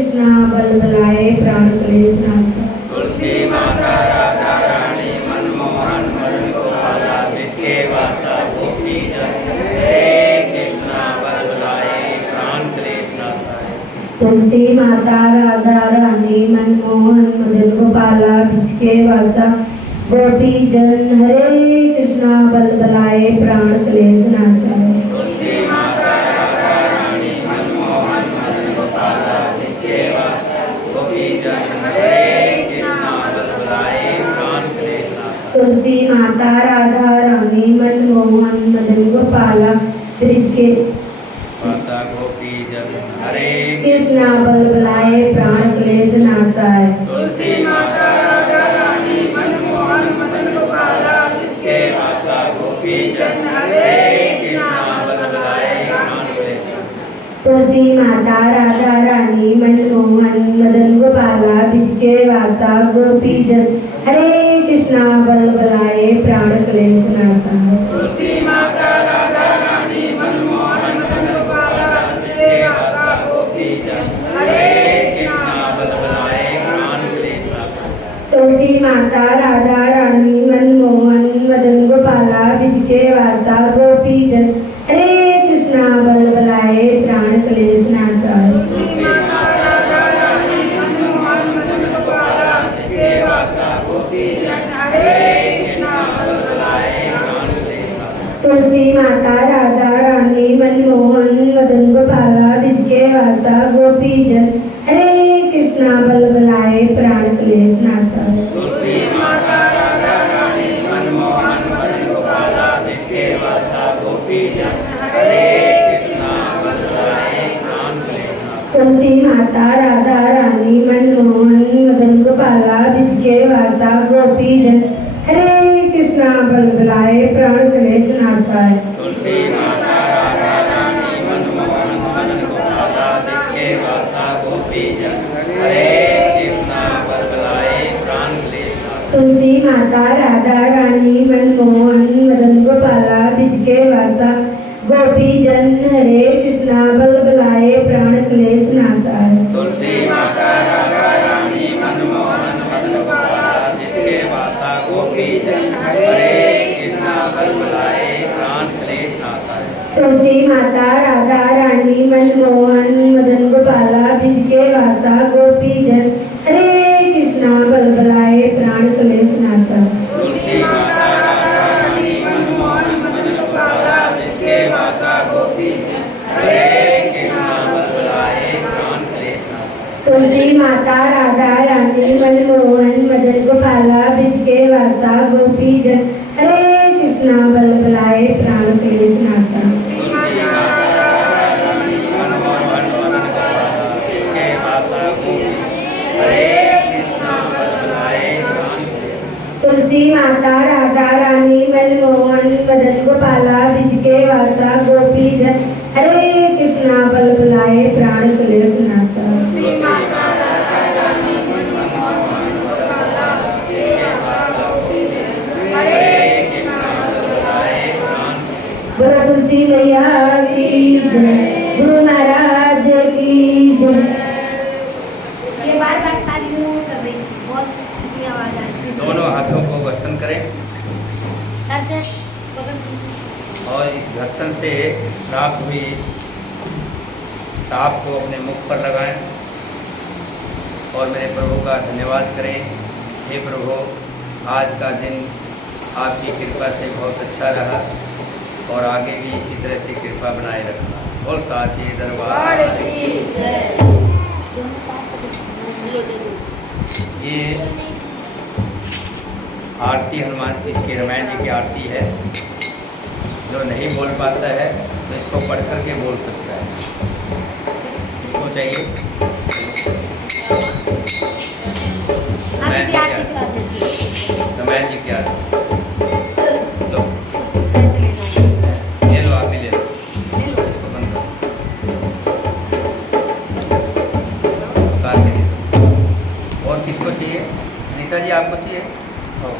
कृष्णा बल बलाए प्राण क्लेश नाशा। तुलसी माता राधा रानी मनमोहन मदन गोपाला विषके वासा गोपी जन हरे कृष्णा बल बलाए प्राण क्लेश नाशाय। तुलसी माता राधा रानी मनमोहन मदन गोपाला विचके वासा गोपी जन हरे कृष्णा बल बलाए प्राण क्लेश नाशाय। तुलसी माता राधा रानी मनमोहन मदन गोपाला विषके वासा गोपी जन हरे कृष्णा बल बलाए प्राण क्लेश नाशाय। तुलसी माता राधा रानी मनमोहन मदन गोपाला विचके वासा गोपी जन हरे कृष्णा बल बलाए प्राण क्लेश नाशाय। तुलसी माता राधा रानी मनमोहन मदन गोपाला विषके वासा गोपी जन हरे कृष्णा बल बलाए प्राण क्लेश नाशाय। तुलसी माता राधा रानी मनमोहन मदन गोपाला विचके वासा गोपी जन हरे कृष्णा बल बलाए प्राण क्लेश नाशाय। तुलसी माता राधा रानी मनमोहन मदन गोपाला विषके वासा गोपी जन हरे कृष्णा बल बलाए प्राण क्लेश नाशाय। तुलसी माता राधा रानी मनमोहन मदन गोपाला विचके वासा गोपी जन हरे कृष्णा बल बलाए प्राण क्लेश नाशाय। तुलसी माता राधा रानी मनमोहन मदन गोपाला विषके वासा गोपी जन हरे कृष्णा बल बलाए प्राण क्लेश नाशाय। तुलसी माता राधा रानी मनमोहन मदन गोपाला विचके वासा गोपी जन हरे कृष्णा बल बलाए प्राण क्लेश नाशाय। तुलसी माता राधा रानी मनमोहन मदन गोपाला विषके वासा गोपी जन हरे कृष्णा बल बलाए प्राण क्लेश नाशाय। तुलसी माता राधा रानी मनमोहन मदन गोपाला विचके वासा गोपी जन हरे कृष्णा बल बलाए प्राण क्लेश नाशाय। तुलसी माता राधा रानी मनमोहन मदन गोपाला विषके वासा गोपी जन हरे कृष्णा बल बलाए प्राण क्लेश नाशाय। तुलसी माता राधा रानी मनमोहन मदन गोपाला विचके वासा गोपी जन हरे कृष्णा बल बलाए प्राण क्लेश नाशाय। तुलसी माता राधा रानी मनमोहन मदन गोपाला विषके वासा गोपी जन हरे कृष्णा बल बलाए प्राण क्लेश नाशाय। तुलसी माता राधा रानी मनमोहन मदन गोपाला विचके वासा गोपी जन हरे कृष्णा बल बलाए प्राण क्लेश नाशाय। तुलसी माता राधा रानी मनमोहन मदन गोपाला विषके वासा गोपी जन हरे कृष्णा बल बलाए प्राण क्लेश नाशाय। तुलसी माता राधा रानी मनमोहन मदन गोपाला विचके वासा गोपी जन हरे कृष्णा बल बलाए प्राण क्लेश नाशाय। तुलसी माता राधा रानी मनमोहन मदन गोपाला विषके वासा गोपी हरे कृष्णा बल बलाए प्राण क्लेश नाशाय। तुलसी माता राधा रानी मनमोहन मदन गोपाला विचके वासा गोपी जन हरे कृष्णा बल बलाए प्राण क्लेश नाशाय। तुलसी माता राधा रानी मनमोहन गोपाला विषके वासा गोपी जन हरे कृष्णा बल बलाए प्राण बोलो तुलसी मैया की जय, गुरु महाराज की जय। ये बार बार ताली नहीं कर रही, बहुत इसमें आवाज आ रही है। दोनों हाथों को घर्षण करें सर से पकड़ लीजिए। और इस घर्षण से प्राप्त हुई ताप को अपने मुख पर लगाएं और मेरे प्रभु का धन्यवाद करें। हे प्रभु, आज का दिन आपकी कृपा से बहुत अच्छा रहा और आगे भी इसी तरह से कृपा बनाए रखना। और साचे दरबार की। ये आरती हनुमान इसकी रामायण जी की आरती है। जो नहीं बोल पाता है तो इसको पढ़ कर के बोल सकता है। इसको चाहिए आप भी आरती करा दीजिए। रामायण जी की आरती लो, कैसे लेना है? ले लो, आप भी ले लो। ले लो। इसको बंद करो, उतार के ले लो। और किसको चाहिए? नीता जी आपको चाहिए? हाँ।